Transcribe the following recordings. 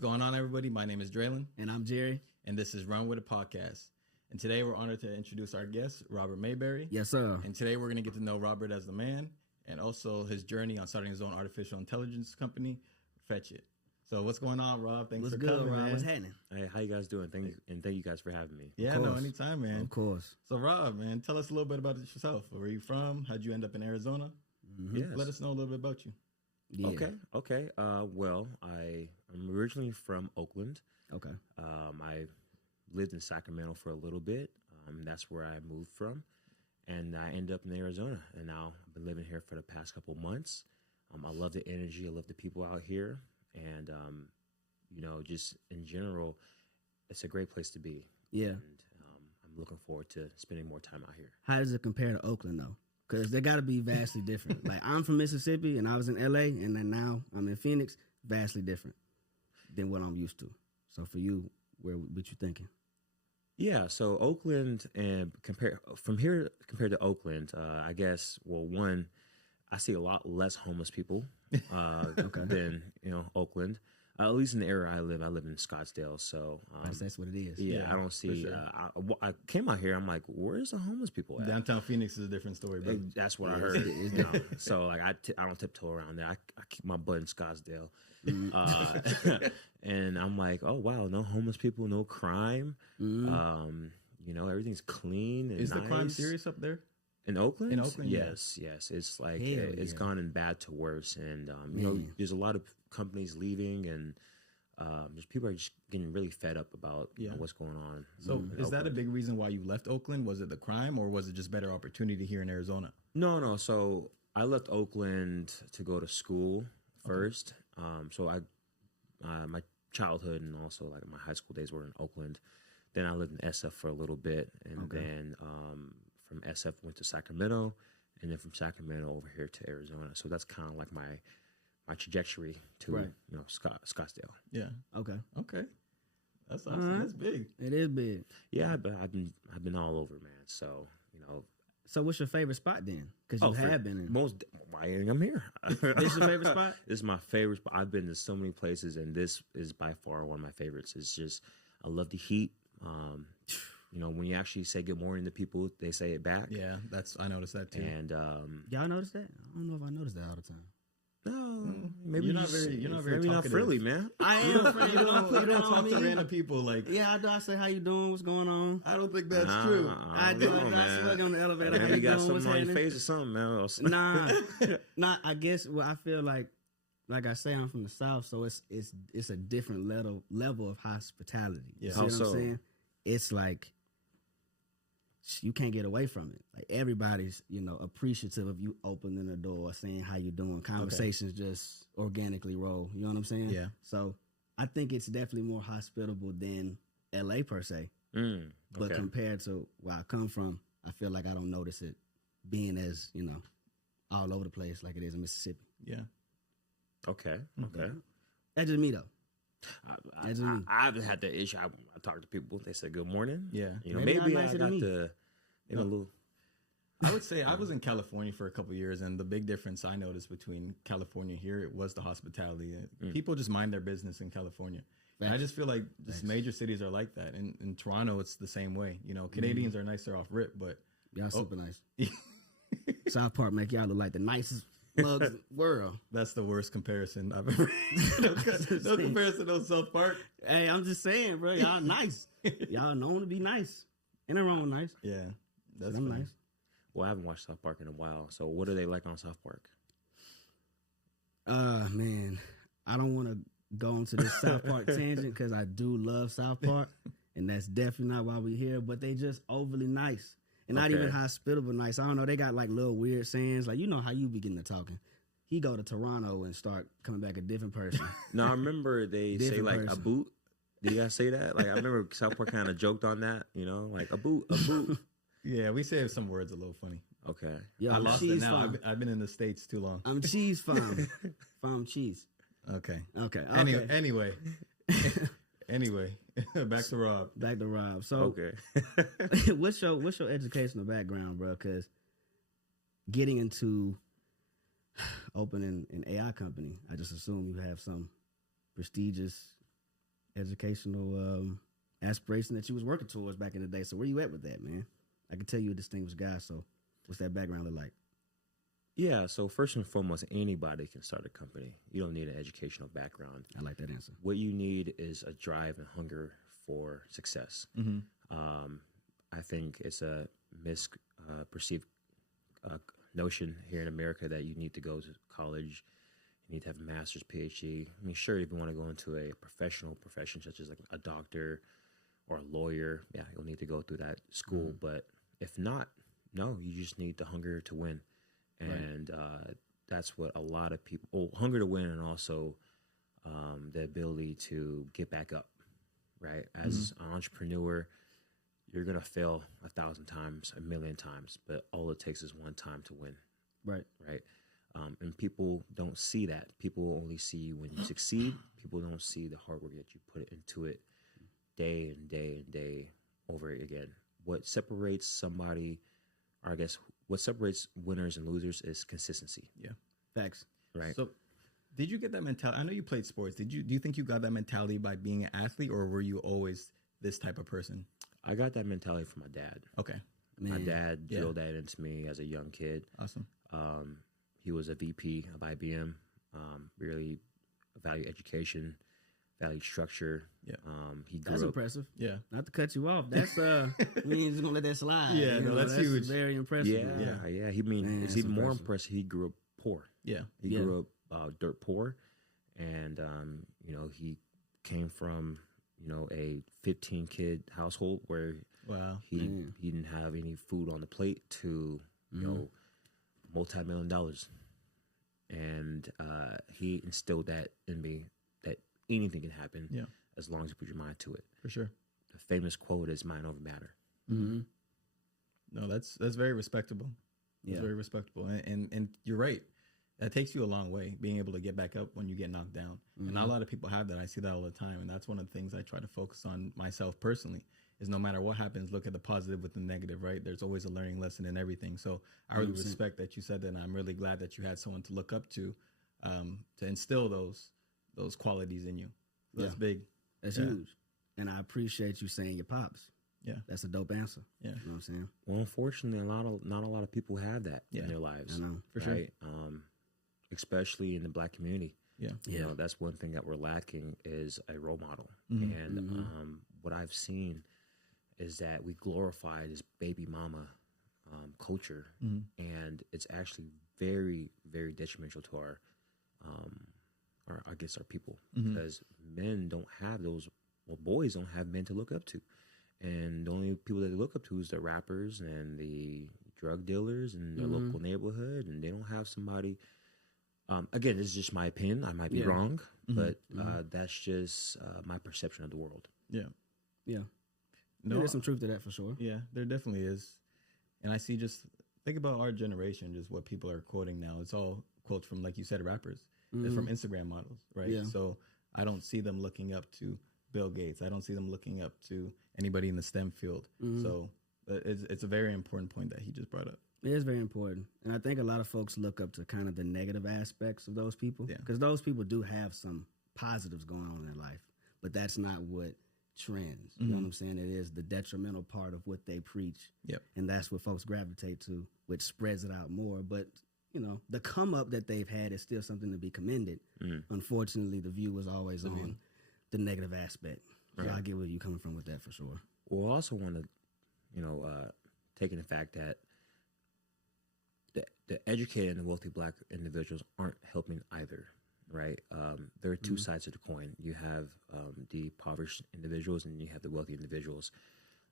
What's going on, everybody? My name is Draylon. And I'm Jerry. And this is Run With It Podcast. And today we're honored to introduce our guest, Robert Mayberry. Yes, sir. And today we're going to get to know Robert as the man and also his journey on starting his own artificial intelligence company, Fetchit. So what's going on, Rob? Thanks What's for good, coming, Rob? man. What's happening? Hey, how you guys doing? Thank you guys for having me. Yeah, no, anytime, man. Of course. So, Rob, man, tell us a little bit about yourself. Where are you from? How'd you end up in Arizona? Mm-hmm. Yes. Let us know a little bit about you. Yeah. Okay. Well, I'm originally from Oakland. Okay. I lived in Sacramento for a little bit. That's where I moved from, and I ended up in Arizona. And now I've been living here for the past couple months. I love the energy. I love the people out here, and just in general, it's a great place to be. Yeah. And I'm looking forward to spending more time out here. How does it compare to Oakland, though? Because they got to be vastly different. Like, I'm from Mississippi, and I was in L.A., and then now I'm in Phoenix. Vastly different than what I'm used to. So for you, what you thinking? Yeah, so Oakland and compared to Oakland, I guess. Well, one, I see a lot less homeless people than Oakland. At least in the area I live in Scottsdale. So That's what it is. Yeah, I don't see. Sure. I came out here. I'm like, where's the homeless people at? Downtown Phoenix is a different story, bro. That's what I heard. So like I don't tiptoe around there. I keep my butt in Scottsdale. And I'm like, oh wow, no homeless people, no crime. Everything's clean and Is nice. the crime serious up there? In Oakland? In Oakland, yes. It's like it's gone in bad to worse, and there's a lot of companies leaving, and just people are just getting really fed up about what's going on. So is that a big reason why you left Oakland? Was it the crime, or was it just better opportunity here in Arizona? No. So I left Oakland to go to school first. My childhood and also like my high school days were in Oakland. Then I lived in SF for a little bit, and then from SF went to Sacramento, and then from Sacramento over here to Arizona. So that's kind of like my trajectory to Scottsdale. Yeah. Okay. That's awesome. That's big. It is big. Yeah, but I've been all over, man. So So what's your favorite spot then? Because you have been in. Why I'm here. This your favorite spot? This is my favorite spot. I've been to so many places, and this is by far one of my favorites. It's just, I love the heat. When you actually say good morning to people, they say it back. Yeah, I noticed that too. And y'all notice that? I don't know if I noticed that all the time. No, maybe you're not very maybe not talkative. friendly, man. I am friendly. You don't talk to random people like. Yeah, I do. I say, how you doing? What's going on? I don't think that's true. I do. I swear on the elevator. Maybe How you got doing? something on your face or something, man. Nah. I guess I feel like I say, I'm from the South, so it's a different level of hospitality. Yeah. You see what I'm saying? It's like you can't get away from it. Like everybody's, appreciative of you opening the door, saying how you doing. Conversations just organically roll. You know what I'm saying? Yeah. So I think it's definitely more hospitable than LA per se. But compared to where I come from, I feel like I don't notice it being as, all over the place like it is in Mississippi. Yeah. Okay. That's just me though. I haven't had that issue. I talk to people. They say good morning. Yeah. Maybe I got the a little. I would say I was in California for a couple of years, and the big difference I noticed between California here, it was the hospitality. People just mind their business in California. And I just feel like just major cities are like that. In Toronto, it's the same way. Canadians are nicer off rip, but y'all super nice. South Park make y'all look like the nicest mugs in the world. That's the worst comparison I've ever. No comparison to South Park. Hey, I'm just saying, bro. Y'all nice. Y'all known to be nice. Ain't nothing wrong with nice. Yeah, that's nice. Well, I haven't watched South Park in a while. So, what are they like on South Park? Man, I don't want to go into this South Park tangent because I do love South Park, and that's definitely not why we're here. But they just overly nice. And not even hospitable nice. I don't know. They got like little weird sayings. Like, how you be getting to talking. He go to Toronto and start coming back a different person. No, I remember they say like a boot. Do you guys say that? Like, I remember South Park kind of joked on that, like a boot. Yeah, we say some words a little funny. Okay. Yo, I lost it now. I've been in the States too long. I'm cheese farm. Farm cheese. Okay. Anyway. Anyway, back to Rob. So, what's your educational background, bro? Because getting into opening an AI company, I just assume you have some prestigious educational aspiration that you was working towards back in the day. So where you at with that, man? I can tell you a distinguished guy. So what's that background look like? Yeah, so first and foremost, anybody can start a company. You don't need an educational background. I like that answer. What you need is a drive and hunger for success. I think it's a misperceived notion here in America that you need to go to college, you need to have a master's, PhD. I mean, sure, if you want to go into a professional profession such as like a doctor or a lawyer, yeah, you'll need to go through that school. But if not, no, you just need the hunger to win. And that's what a lot of people, hunger to win, and also the ability to get back up, right? As an entrepreneur, you're going to fail 1,000 times, 1,000,000 times, but all it takes is one time to win. Right. Right. And people don't see that. People only see you when you succeed. People don't see the hard work that you put into it day and day and day over again. What separates somebody, or I guess what separates winners and losers, is consistency. Yeah. Facts. Right. So did you get that mentality? I know you played sports. Do you think you got that mentality by being an athlete, or were you always this type of person? I got that mentality from my dad. Okay. My dad drilled that into me as a young kid. Awesome. He was a VP of IBM, really valued education, valued structure. Yeah. He grew That's up. impressive. Yeah. Not to cut you off. That's we ain't just gonna let that slide. Yeah, You no, know, that's huge. Very impressive. Yeah. He mean, it's that's even more impressive. impressive. He grew up poor. Yeah. He grew up dirt poor, and he came from a 15-kid household where he didn't have any food on the plate to multi-million-dollar, and he instilled that in me, that anything can happen as long as you put your mind to it. For sure. The famous quote is "Mind over matter." Mm-hmm. No, that's very respectable. It's very respectable, and you're right. That takes you a long way, being able to get back up when you get knocked down. And not a lot of people have that. I see that all the time, and that's one of the things I try to focus on myself personally. Is no matter what happens, look at the positive with the negative, right? There's always a learning lesson in everything. So I really respect that you said that, and I'm really glad that you had someone to look up to instill those qualities in you. So that's big. That's huge. And I appreciate you saying your pops. Yeah. That's a dope answer. Yeah. You know what I'm saying? Well, unfortunately, not a lot of people have that in their lives. I know. For sure. Right? Especially in the Black community. Yeah. That's one thing that we're lacking, is a role model. And what I've seen is that we glorify this baby mama culture, and it's actually very, very detrimental to our people, because men don't have those. Well, boys don't have men to look up to, and the only people that they look up to is the rappers and the drug dealers in their local neighborhood, and they don't have somebody. Again, this is just my opinion. I might be wrong, but that's just my perception of the world. Yeah. Yeah. No, There's some truth to that for sure. Yeah, there definitely is. And I see, just think about our generation, just what people are quoting now. It's all quotes from, like you said, rappers. They're from Instagram models, right? Yeah. So I don't see them looking up to Bill Gates. I don't see them looking up to anybody in the STEM field. So it's a very important point that he just brought up. It is very important. And I think a lot of folks look up to kind of the negative aspects of those people. Yeah. Because those people do have some positives going on in their life. But that's not what trends. You know what I'm saying? It is the detrimental part of what they preach. Yep. And that's what folks gravitate to, which spreads it out more. But, the come up that they've had is still something to be commended. Unfortunately, the view is always on the negative aspect. So I get where you're coming from with that for sure. Well, I also want to, take in the fact that the educated and the wealthy Black individuals aren't helping either, right? There are two sides of the coin. You have the impoverished individuals, and you have the wealthy individuals.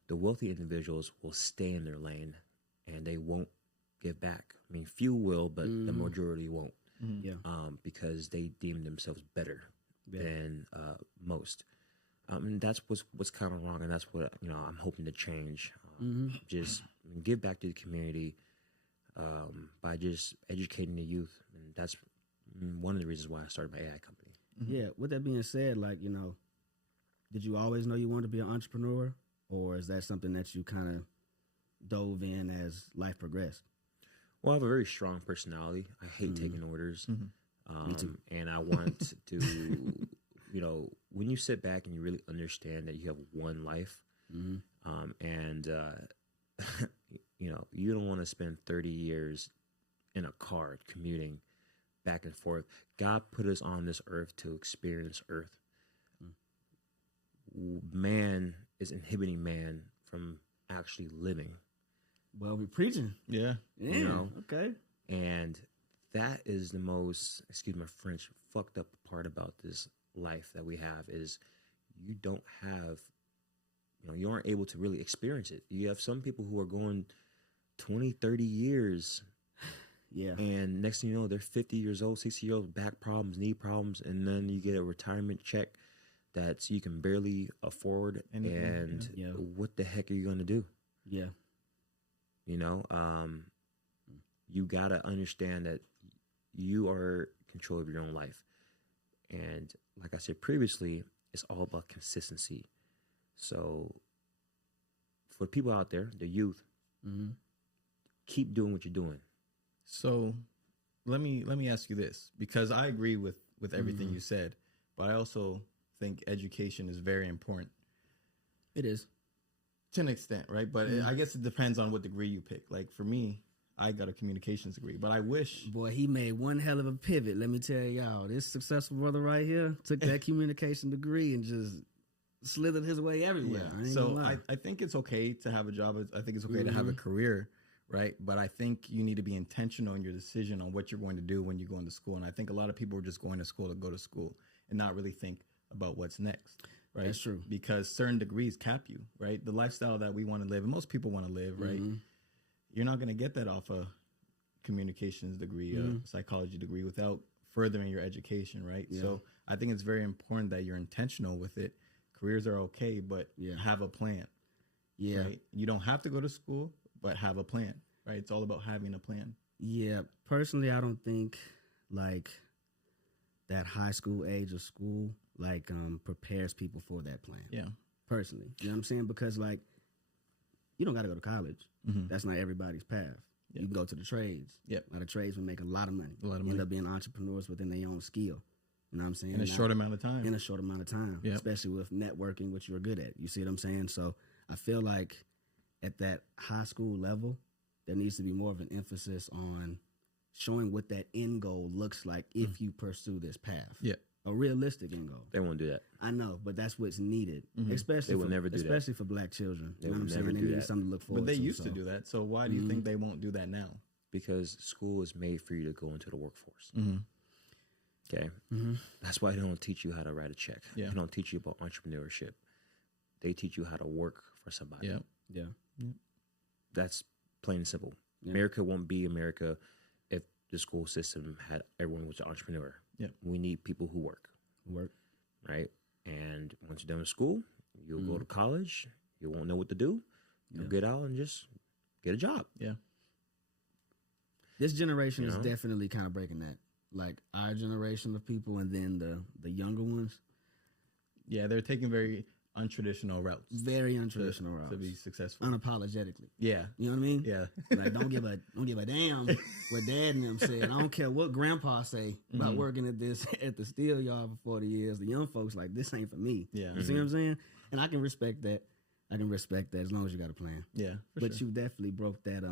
The wealthy individuals will stay in their lane, and they won't give back. I mean, few will, but the majority won't, because they deem themselves better than most. And that's what's kind of wrong, and that's what I'm hoping to change. Just give back to the community by just educating the youth, and that's one of the reasons why I started my AI company. Yeah. With that being said, did you always know you wanted to be an entrepreneur, or is that something that you kind of dove in as life progressed? Well, I have a very strong personality. I hate taking orders. Me too. And I want to you know, when you sit back and you really understand that you have one life, and you know, you don't want to spend 30 years in a car commuting back and forth. God put us on this earth to experience earth. Man is inhibiting man from actually living. Well, we're preaching. Yeah. You know? Okay. And that is the most, excuse my French, fucked up part about this life that we have is you don't have, you know, you aren't able to really experience it. You have some people who are going 20, 30 years. Yeah. And next thing you know, they're 50 years old, 60 years old, back problems, knee problems, and then you get a retirement check that you can barely afford. And what the heck are you going to do? Yeah. You know, you got to understand that you are in control of your own life. And like I said previously, it's all about consistency. So for people out there, the youth, keep doing what you're doing. So let me ask you this, because I agree with everything you said, but I also think education is very important. It is. To an extent, right? But I guess it depends on what degree you pick. Like for me, I got a communications degree, but I wish... Boy, he made one hell of a pivot. Let me tell y'all, this successful brother right here took that communication degree and just slithered his way everywhere. Yeah. So I think it's okay to have a job. I think it's okay to have a career, right? But I think you need to be intentional in your decision on what you're going to do when you go into school. And I think a lot of people are just going to school to go to school and not really think about what's next. Right? That's true. Because certain degrees cap you, right? The lifestyle that we want to live, and most people want to live, right? You're not going to get that off a communications degree, a psychology degree without furthering your education, right? Yeah. So I think it's very important that you're intentional with it. Careers are okay, but have a plan. Yeah. Right? You don't have to go to school, but have a plan, right? It's all about having a plan. Yeah. Personally, I don't think like that high school age of school like prepares people for that plan. Yeah. Personally. You know what I'm saying? Because like you don't got to go to college. That's not everybody's path. You can go to the trades. A lot of trades will make a lot of money. End up being entrepreneurs within their own skill. You know what I'm saying? In a short amount of time. In a short amount of time. Especially with networking, which you're good at. You see what I'm saying? So I feel like at that high school level, there needs to be more of an emphasis on showing what that end goal looks like if you pursue this path. Yeah. A realistic end goal. They won't do that. I know, but that's what's needed. Especially They will never do that. Especially for black children. They You know will what I'm saying? never They do need that. something to look forward But to. they used to do that. So why do you think they won't do that now? Because school is made for you to go into the workforce. Okay? That's why they don't teach you how to write a check. Yeah. They don't teach you about entrepreneurship. They teach you how to work for somebody. Yeah. That's plain and simple. America won't be America if the school system had everyone was an entrepreneur. We need people who work. Right? And once you're done with school, you'll go to college. You won't know what to do. You'll get out and just get a job. This generation is definitely kind of breaking that. Like our generation of people and then the younger ones. Yeah, they're taking very untraditional routes. Very untraditional routes. To be successful. Unapologetically. Yeah. You know what I mean? Yeah. Like don't give a damn what dad and them said. I don't care what grandpa say about working at the steel yard for 40 years. The young folks like this ain't for me. Yeah. You see what I'm saying? And I can respect that. As long as you got a plan. Yeah. But you definitely broke that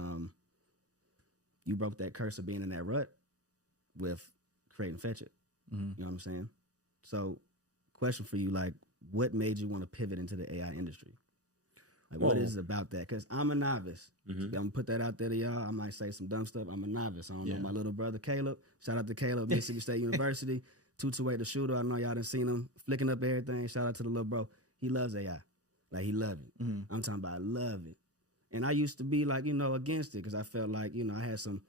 curse of being in that rut with creating Fetchit. You know what I'm saying? So question for you, like what made you want to pivot into the AI industry? Like what is it about that? Because I'm a novice. I'm gonna put that out there to y'all. I might say some dumb stuff. I'm a novice. I don't know my little brother Caleb. Shout out to Caleb, Mississippi State University. 228 the shooter. I know y'all done seen him flicking up everything. Shout out to the little bro. He loves AI. Like he love it. I'm talking about I love it. And I used to be like, against it because I felt like, I had some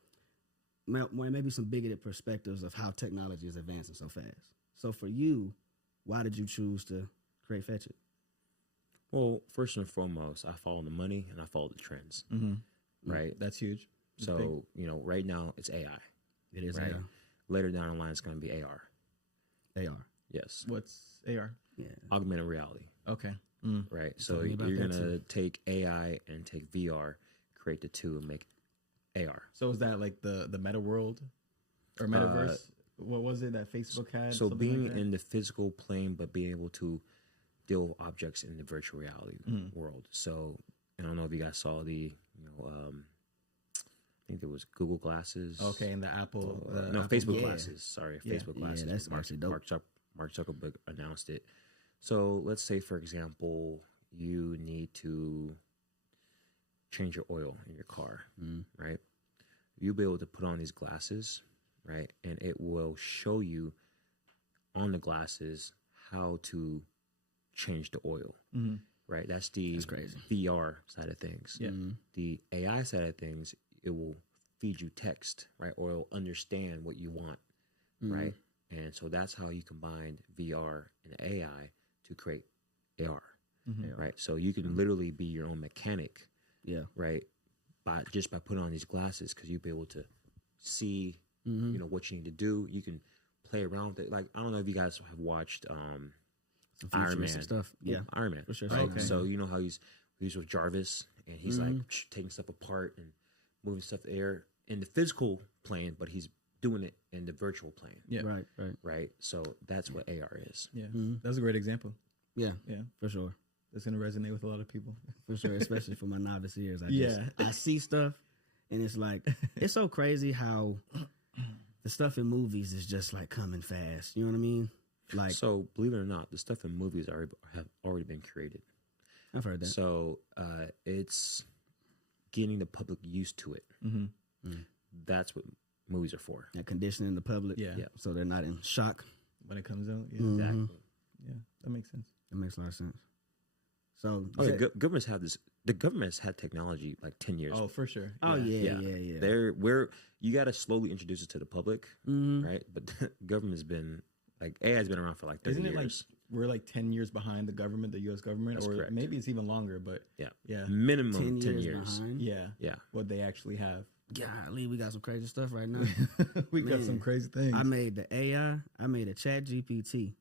maybe some bigoted perspectives of how technology is advancing so fast. So for you, why did you choose to create Fetchit? Well, first and foremost, I follow the money and I follow the trends. Right? That's huge. So, right now it's AI. It is right? AI. Later down the line, it's going to be AR. AR. Yes. What's AR? Yeah. Augmented reality. Okay. Right. So you're going to take AI and take VR, create the two and make AR. So is that like the meta world or metaverse? what was it that Facebook had? So something being like that? in the physical plane, but being able to deal with objects in the virtual reality world. So I don't know if you guys saw the, I think there was Google Glasses. Okay, and the Apple. No, Apple Facebook yeah. Glasses. Sorry, Yeah. Facebook Glasses. Yeah, that's actually dope. Mark Zuckerberg announced it. So let's say, for example, you need to change your oil in your car, right? You'll be able to put on these glasses, right? And it will show you on the glasses how to change the oil, right? That's crazy. VR side of things. Yeah. The AI side of things, it will feed you text, right? Or it'll understand what you want, right? And so that's how you combine VR and AI to create AR, right? So you can literally be your own mechanic, right? By putting on these glasses, because you'll be able to see, what you need to do. You can play around with it. Like, I don't know if you guys have watched Iron Man stuff. Yeah, Iron Man, for sure. right? Okay. So you know how he's with Jarvis, and he's like taking stuff apart and moving stuff in the air in the physical plane, but he's doing it in the virtual plane. Yeah. Right. So that's what AR is. Yeah. That's a great example. Yeah, Yeah. for sure. That's going to resonate with a lot of people. For sure, especially for my novice ears. Yeah. I see stuff, and it's like, it's so crazy how the stuff in movies is just like coming fast. You know what I mean? Like, So believe it or not, the stuff in movies have already been created. I've heard that. So it's getting the public used to it. That's what movies are for. Yeah, conditioning the public. Yeah. So they're not in shock. When it comes out. Yeah. Exactly. Yeah. That makes sense. That makes a lot of sense. So, Governments have this. The government's had technology like 10 years. Oh, for sure. oh yeah. You got to slowly introduce it to the public, right? But government's been like AI's been around for like 30 Isn't it years. like we're like 10 years behind the government, the U.S. government? That's or correct. maybe it's even longer, but yeah. Minimum 10 10 years years. behind. Yeah. What they actually have. Golly, we got some crazy stuff right now. We got some Man, crazy things. I made the AI. I made a Chat GPT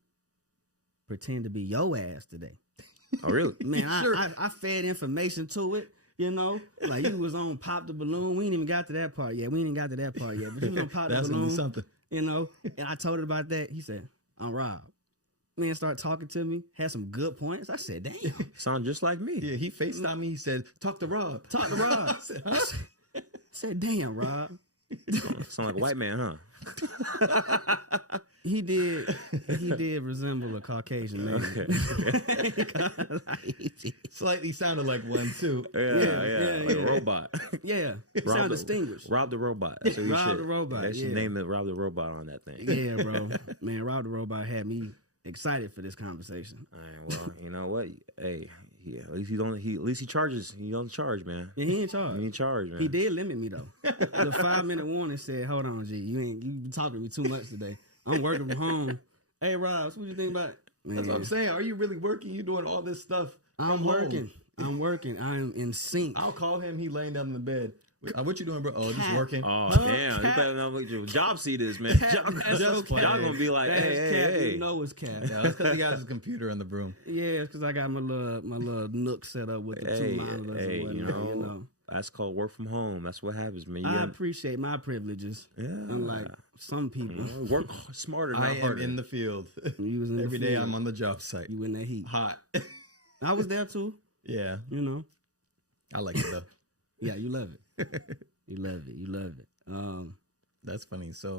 pretend to be your ass today. Oh, really? Man, Sure. I fed information to it. You know, like you was on Pop the Balloon. We ain't even got to that part yet. But you was on Pop the That's gonna Balloon. be something. You know, and I told it about that. He said, "I'm Rob." Man, started talking to me. Had some good points. I said, "Damn." Sound just like me. Yeah, he FaceTimed me. He said, "Talk to Rob." Talk to Rob. I said, huh? I said, "Damn, Rob." Sound like a white man, huh? He did resemble a Caucasian man. Slightly sounded like one too. Yeah, like a robot. Yeah, Rob sound the- distingued. Rob the robot. That's what you Rob should. the robot, They should yeah. name it Rob the robot on that thing. Yeah, bro. Man, Rob the Robot had me excited for this conversation. All right, well, you know what? Hey, at least he charges. He don't charge, man. And he ain't charged. He ain't charge, man. He did limit me though. The 5-minute warning said, "Hold on, G, you been talking to me too much today. I'm working from home." Hey, Rob, so what you think about it? Man, That's what I'm saying. Are you really working? You doing all this stuff? I'm from working. home? I'm working. I'm in sync. I'll call him. He laying down in the bed. What you doing, bro? Oh, just working. Oh Huh? damn! You Cat. better know what your job seat is, man. Cat, Y'all that's okay. gonna be like, That's hey, cap. hey, You hey. know it's cap. Yeah, that's because he got his computer on the broom. Yeah, it's because I got my little nook set up with the Hey, two monitors hey, and you whatnot. know, that's called work from home. That's what happens, man. You I gotta- appreciate my privileges. Yeah. Unlike some people. you know, work smarter, not I am harder. in the field. You was in Every the day field. I'm on the job site. You in that heat. Hot. I was there too. Yeah, You know. I like it though. Yeah, you love it. You love it. You love it. That's funny. So,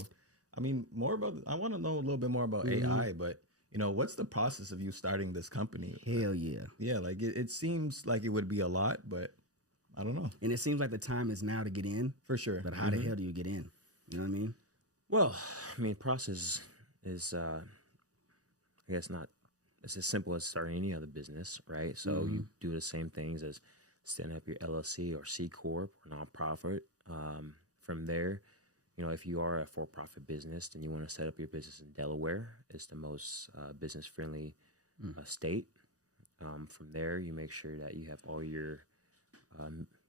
I mean, I want to know a little bit more about Mhm. AI, but what's the process of you starting this company? Hell yeah. Yeah, like it seems like it would be a lot, but I don't know. And it seems like the time is now to get in. For sure. But how the hell do you get in? You know what I mean? Well, I mean, process is, I guess not. It's as simple as starting any other business, right? So you do the same things as setting up your LLC or C corp or nonprofit. From there, if you are a for-profit business, then you want to set up your business in Delaware. It's the most business-friendly state. From there, you make sure that you have all your,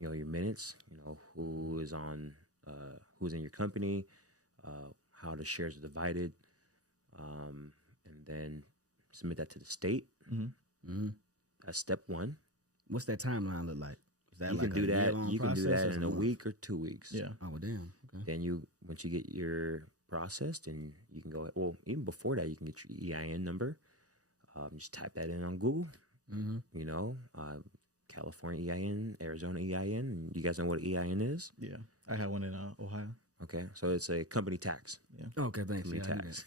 your minutes. Who's in your company, how the shares are divided, and then submit that to the state. That's step one. What's that timeline look like? Is that You like can do a that. year-long You can do process that or in a month? week or 2 weeks. Yeah. Oh, well, damn. Okay. Then once you get your processed, and you can go. Well, even before that, you can get your EIN number. Just type that in on Google. You know, California EIN, Arizona EIN. You guys know what EIN is? Yeah, I had one in Ohio. Okay, so it's a company tax. Yeah. Okay, thanks. Company Yeah, tax.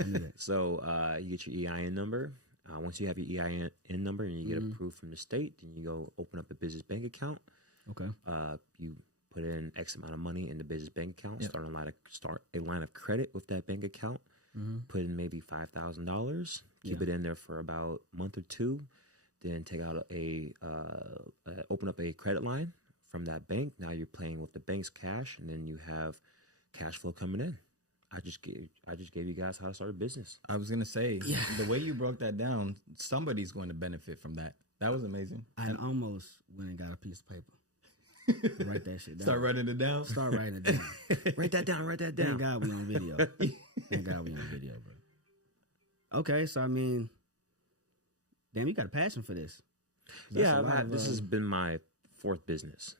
I knew that. So you get your EIN number. Once you have your EIN number and you get approved from the state, then you go open up a business bank account. Okay. You put in X amount of money in the business bank account. Yep. Start a line of credit with that bank account. Put in maybe $5,000. Keep it in there for about a month or two. Then take out open up a credit line from that bank. Now you're playing with the bank's cash, and then you have cash flow coming in. I just gave you guys how to start a business. I was gonna say the way you broke that down, somebody's going to benefit from that. That was amazing. I almost went and got a piece of paper. Write that shit down. Start writing it down. Start writing it down. Write that down. Write that down. Thank God we on video. Thank God we on video, bro. Okay, so I mean, damn, you got a passion for this. Yeah, this has been my fourth business.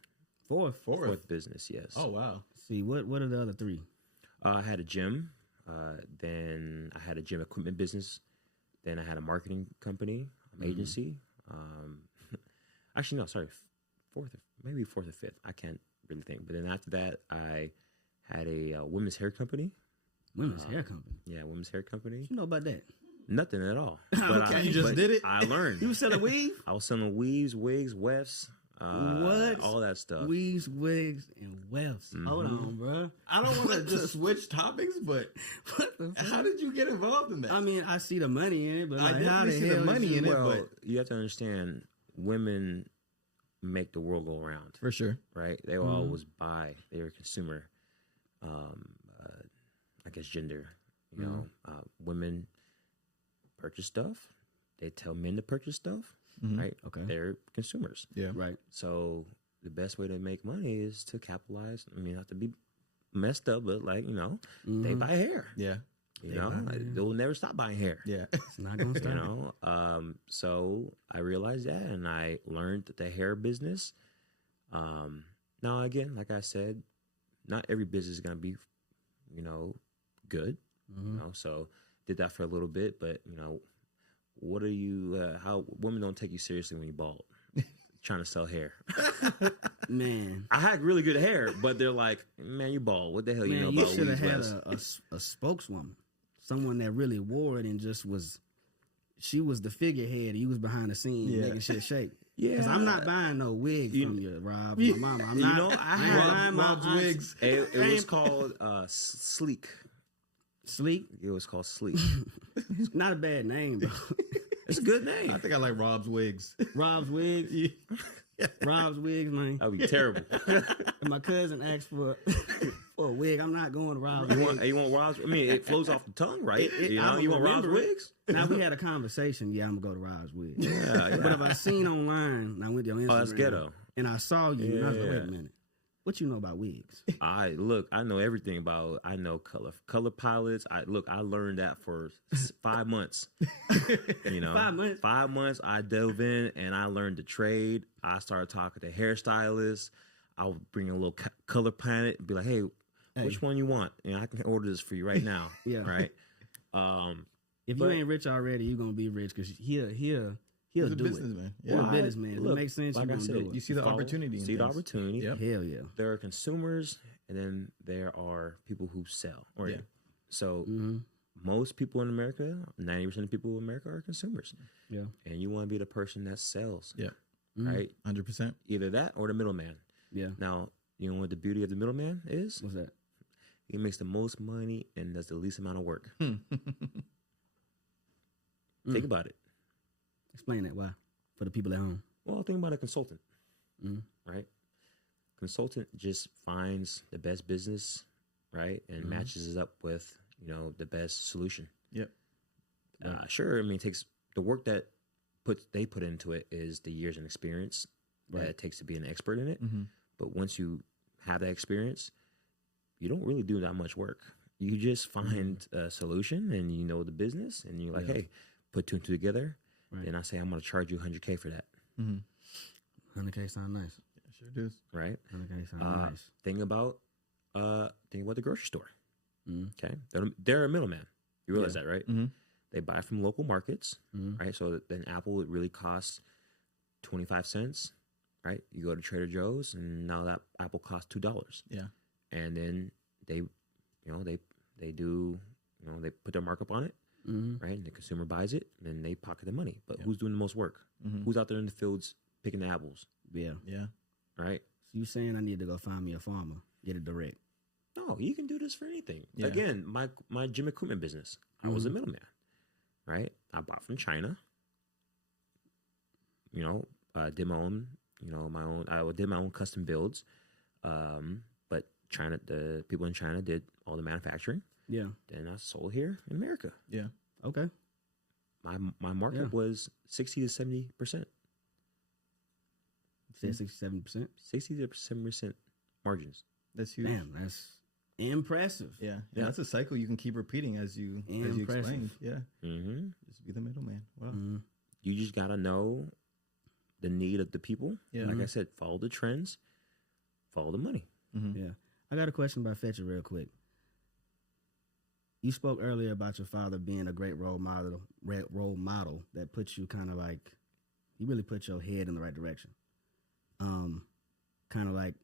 Fourth Business, yes. Oh wow. See, what are the other three? I had a gym. Then I had a gym equipment business. Then I had a marketing company, agency. Actually, no, sorry, fourth or fifth. I can't really think. But then after that, I had a women's hair company. Women's hair company. Yeah, women's hair company. What you know about that? Nothing at all. Okay. You just did it? I learned. You was selling weave? I was selling weaves, wigs, wefts, What? all that stuff. Weaves, wigs, and wefts. Hold on, bro. I don't want to just switch topics, but What the fuck? how did you get involved in that? I mean, I see the money in it, but I like, how definitely the see the hell money is in it, Well, but you have to understand, women make the world go around, for sure. right? They will always buy. They're a consumer. I guess gender. You know, women purchase stuff. They tell men to purchase stuff, right? Okay. They're consumers. Yeah. Right. So the best way to make money is to capitalize. I mean, not to be messed up, but like, you know, they buy hair. Yeah. You know, they'll never stop buying hair. Yeah. It's not going to stop. You know, so I realized that, and I learned the hair business. Now, again, like I said, not every business is going to be, you know, good. You know, so did that for a little bit, but you know, what are you? How women don't take you seriously when you bald, trying to sell hair. Man. I had really good hair, but they're like, man, you bald. What the hell you know Man, you about should have weaves, had Les?" a spokeswoman, someone that really wore it and just was. She was the figurehead. And you was behind the scenes making shit shake. Yeah, Because I'm not buying no wig from you, Rob. My mama. I'm not. know, I ain't had buying my Rob's aunts- wigs. It was called Sleek. Sleek. It was called Sleek. Not a bad name, bro. It's a good name. I think I like Rob's wigs. Rob's wigs. Rob's wigs, man. That would be terrible. If my cousin asked for a wig, I'm not going to Rob's wigs. You want Rob's? I mean, it flows off the tongue, right? You know, I'ma you want Rob's remember it. wigs? Now we had a conversation. Yeah, I'm gonna go to Rob's wigs. Yeah. But if I seen online, and I went to Instagram. Oh, that's ghetto. And I saw you, and I was like, Yeah. wait a minute. What you know about wigs? I know everything about. I know color pilots. I learned that for 5 months. You know, 5 months? 5 months. I dove in and I learned the trade. I started talking to hairstylists. I would bring a little color palette and be like, hey, which one you want? And I can order this for you right now. Yeah. Right. If you ain't rich already, you're gonna be rich because he'll He's a do businessman. it. You're Yeah. a businessman. If it makes sense, like you're I gonna said, do it. You see the opportunity. in See the things. opportunity. Yep. Hell yeah. There are consumers, and then there are people who sell. Yeah. So most people in America, 90% of people in America are consumers. Yeah. And you want to be the person that sells, Yeah. right? 100%. Either that or the middleman. Yeah. Now, you know what the beauty of the middleman is? What's that? He makes the most money and does the least amount of work. Think about it. Explain that. Why? For the people at home. Well, think about a consultant, right? Consultant just finds the best business, right, and matches it up with, you know, the best solution. Yep. Sure, I mean, it takes the work that they put into it is the years and experience that it takes to be an expert in it. But once you have that experience, you don't really do that much work. You just find a solution and you know the business, and you're like, hey, put two and two together. Right. And I say, I'm going to charge you $100K for that. 100K sound nice. Sure does. Right. 100K sound nice. Think about the grocery store. Okay, they're a middleman. You realize that, right? Mm-hmm. They buy from local markets, right? So then Apple, it really costs 25 cents, right? You go to Trader Joe's, and now that apple costs $2. Yeah. And then they do, they put their markup on it, right? And the consumer buys it, and then they pocket the money. But who's doing the most work? Who's out there in the fields picking the apples? Yeah. Right? So you saying I need to go find me a farmer, get it direct? No, you can do this for anything. Yeah. Again, my gym equipment business, I was a middleman, right? I bought from China. Did my own, I did my own custom builds. But China, the people in China did all the manufacturing. Yeah. Then I sold here in America. Yeah. Okay. My markup was 60 to 70%. Say 67%. 60 to 70% margins. That's huge. Damn, that's impressive. Yeah. That's a cycle you can keep repeating as you explained. Yeah. Mm-hmm. Just be the middleman. Wow. You just gotta know the need of the people. Yeah. Like I said, follow the trends, follow the money. Yeah. I got a question about Fetchit real quick. You spoke earlier about your father being a great role model that puts you kind of like, he really put your head in the right direction. Kind of like,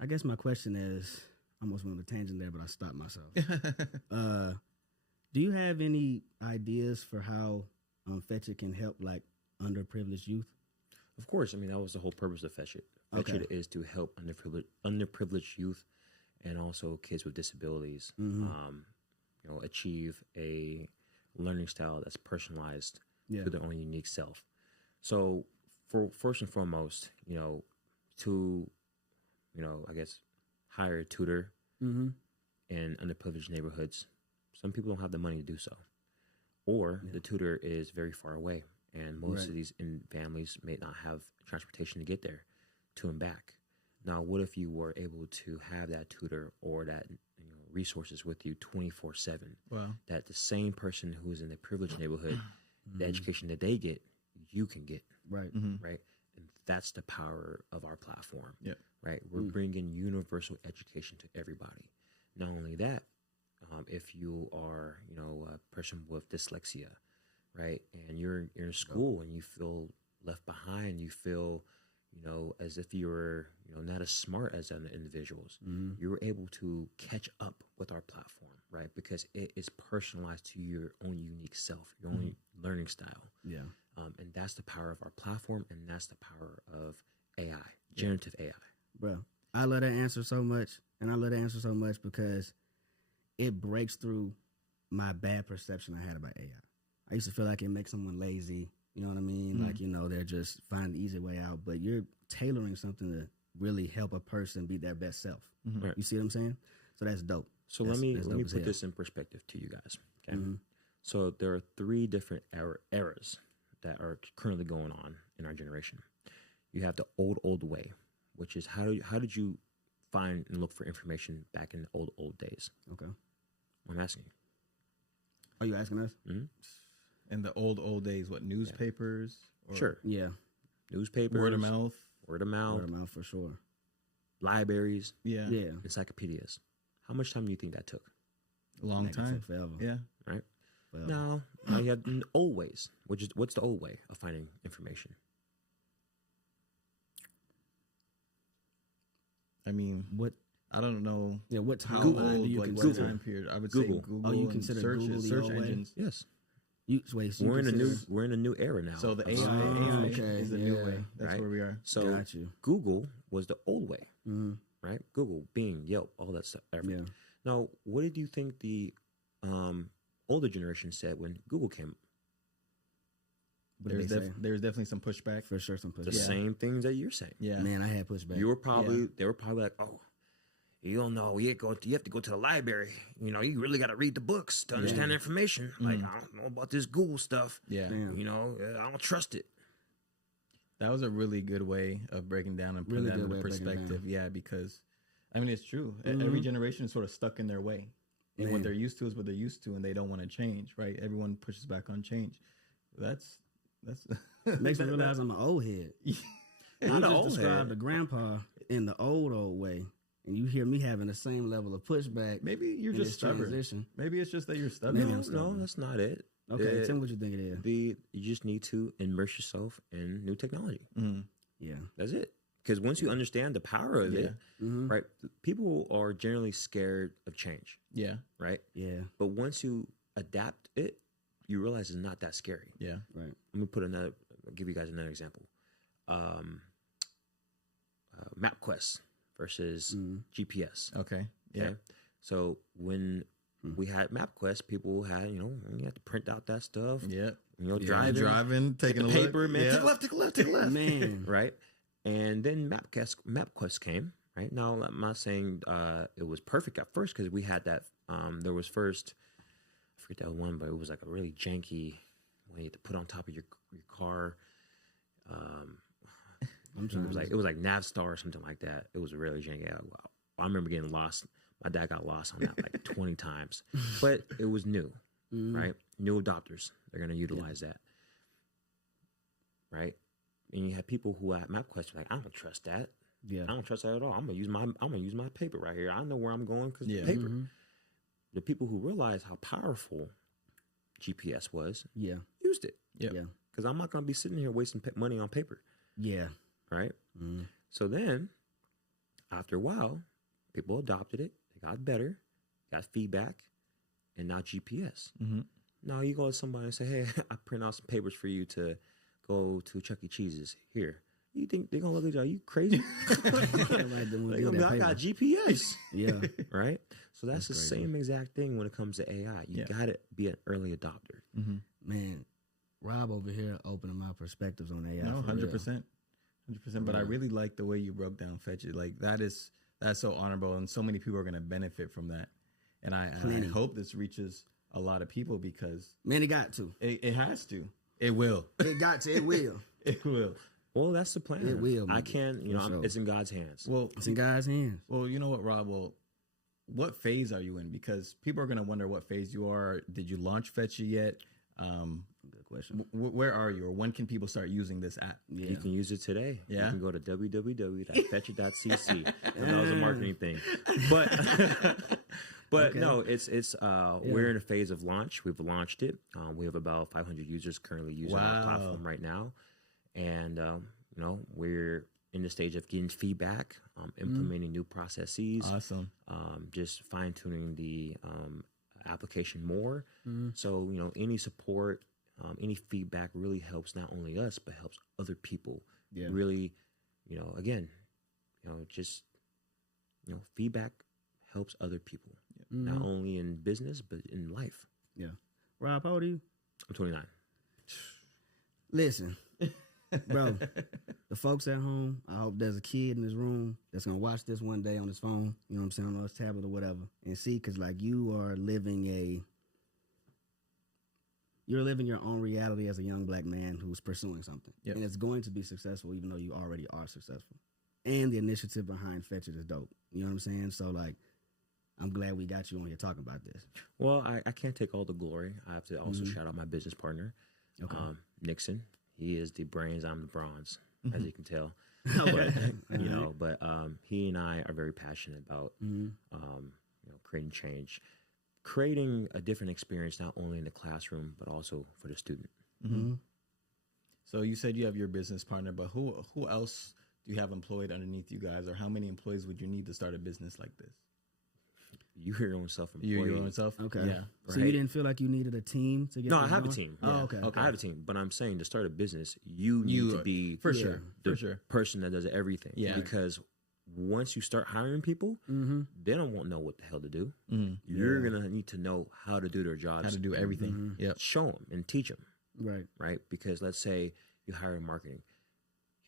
I guess my question is, I almost went on a tangent there, but I stopped myself. Do you have any ideas for how Fetchit can help like underprivileged youth? Of course. I mean, that was the whole purpose of Fetchit. Fetchit is to help underprivileged youth and also kids with disabilities, achieve a learning style that's personalized to their own unique self. So, first and foremost, I guess, hire a tutor in underprivileged neighborhoods. Some people don't have the money to do so, or the tutor is very far away, and most of these families may not have transportation to get there, to and back. Now, what if you were able to have that tutor or that resources with you 24/7? Wow. That the same person who is in the privileged neighborhood, the education that they get, you can get. Right. Right. And that's the power of our platform. Yeah. Right. We're bringing universal education to everybody. Not only that, if you are, a person with dyslexia, right, and you're in school and you feel left behind, you feel, as if you're, not as smart as other individuals, you're able to catch up with our platform, right? Because it is personalized to your own unique self, your own learning style. Yeah. And that's the power of our platform, and that's the power of AI, generative AI. Bro, I love that answer so much, and I love that answer so much because it breaks through my bad perception I had about AI. I used to feel like it makes someone lazy. You know what I mean? Like, they're just finding the easy way out. But you're tailoring something to really help a person be their best self. Right. You see what I'm saying? So that's dope. So let me put this in perspective to you guys. Okay. So there are 3 different eras that are currently going on in our generation. You have the old way, which is how did you find and look for information back in the old days? Okay. I'm asking you. Are you asking us? In the old days, what, newspapers? Or Sure. Yeah. Newspapers. Word of mouth. Word of mouth. Word of mouth for sure. Libraries. Yeah. Yeah. Encyclopedias. How much time do you think that took? A long It time. took forever. Yeah. Right? Forever. Now you have the old ways. What's the old way of finding information? I mean, What? I don't know. Yeah. What How timeline do old, you like consider? what time period? I would Google. say Google. Oh, you and consider searches, Google the search old way? engines. Yes. So We're in a new era now. So the AI, okay, is the new yeah. way. That's Right. where we are. So Got you. Google was the old way, right? Google, Bing, Yelp, all that stuff. Everything. Yeah. Now, what did you think the older generation said when Google came? What did they say? There's definitely some pushback. For sure, some The pushback. same things that you're saying. Yeah. Man, I had pushback. They were probably like, oh, you don't know. You have to go to the library. You really got to read the books to understand the information. Like, I don't know about this Google stuff. Yeah. Damn. I don't trust it. That was a really good way of breaking down and putting Really that good into way of breaking it perspective. down. Yeah, because I mean it's true. Every generation is sort of stuck in their way. And what Man. they're used to is what they're used to and they don't want to change, right? Everyone pushes back on change. That's Makes me realize I'm an old head. Not You an just old described head. the grandpa in the old way, and you hear me having the same level of pushback. Maybe you're in just this stubborn. transition. Maybe it's just that you're stubborn. Maybe I'm stubborn. No, that's not it. Okay, tell me what you think it is. You just need to immerse yourself in new technology. Yeah, That's it. Because once you understand the power of it, right, people are generally scared of change. Yeah. Right? yeah, But once you adapt it, you realize it's not that scary. Yeah. right. Let me give you guys another example. MapQuest versus GPS. Okay. Yeah. Okay? So when we had MapQuest, people had, you had to print out that stuff. Yeah. Driving, taking the a paper, look. man. Yeah. Take a left, take a left, take a left. Man. Right? And then MapQuest came, right? Now, I'm not saying it was perfect at first because we had that. There was first, I forget that one, but it was like a really janky one you had to put on top of your car. It was like Navstar or something like that. It was really janky. I remember getting lost. My dad got lost on that like 20 times, but it was new, right? New adopters, they're going to utilize that, right? And you have people who at MapQuest like, I don't trust that. Yeah, I don't trust that at all. I'm gonna use my paper right here. I know where I'm going because the paper. The people who realized how powerful GPS was, used it. yeah, Because I'm not gonna be sitting here wasting money on paper, yeah. right? So then, after a while, people adopted it. They got better, got feedback, and now GPS. Now you go to somebody and say, "Hey, I print out some papers for you to go to Chuck E. Cheese's here." You think they're gonna look at you? Are you crazy? I got GPS. Yeah, right. So that's the same exact thing when it comes to AI. You gotta be an early adopter. Man, Rob over here opening my perspectives on AI. No, 100%. 100%. But I really like the way you broke down Fetchit. Like that's so honorable, and so many people are gonna benefit from that. And I hope this reaches a lot of people because it got to. It has to. It will. It got to. It will. It will. Well, that's the plan. It will. I can't. It's in God's hands. Well, it's in God's hands. Well, you know what, Rob? Well, what phase are you in? Because people are going to wonder what phase you are. Did you launch Fetchit yet? Good question. Where are you, or when can people start using this app? Yeah. You can use it today. Yeah. You can go to www.fetchit.cc. That was a marketing thing, but okay. No, it's we're in a phase of launch. We've launched it. We have about 500 users currently using our platform right now, and we're in the stage of getting feedback, implementing new processes. Awesome. Just fine tuning the application more. So any support, any feedback really helps not only us but helps other people. Yeah. Really, feedback helps other people, not only in business but in life. Yeah. Rob, how old are you? I'm 29. Listen, bro, the folks at home, I hope there's a kid in this room that's going to watch this one day on his phone, you know what I'm saying, on his tablet or whatever, and see, because, like, you're living your own reality as a young black man who's pursuing something. Yep. And it's going to be successful even though you already are successful. And the initiative behind Fetchit is dope. You know what I'm saying? So, like, I'm glad we got you on here talking about this. Well, I can't take all the glory. I have to also shout out my business partner, Nixon. He is the brains, I'm the bronze, as you can tell. But he and I are very passionate about creating change, creating a different experience not only in the classroom but also for the student. So you said you have your business partner, but who else do you have employed underneath you guys, or how many employees would you need to start a business like this? You're your own self-employed. You're your own self? Okay. Yeah. So you didn't feel like you needed a team to get No, I have a team. Yeah. Oh, okay. I have a team. But I'm saying to start a business, you need to be the person that does everything. Yeah. Because once you start hiring people, they don't know what the hell to do. You're going to need to know how to do their jobs. How to do everything. Yep. Show them and teach them. Right. Right? Because let's say you hire marketing.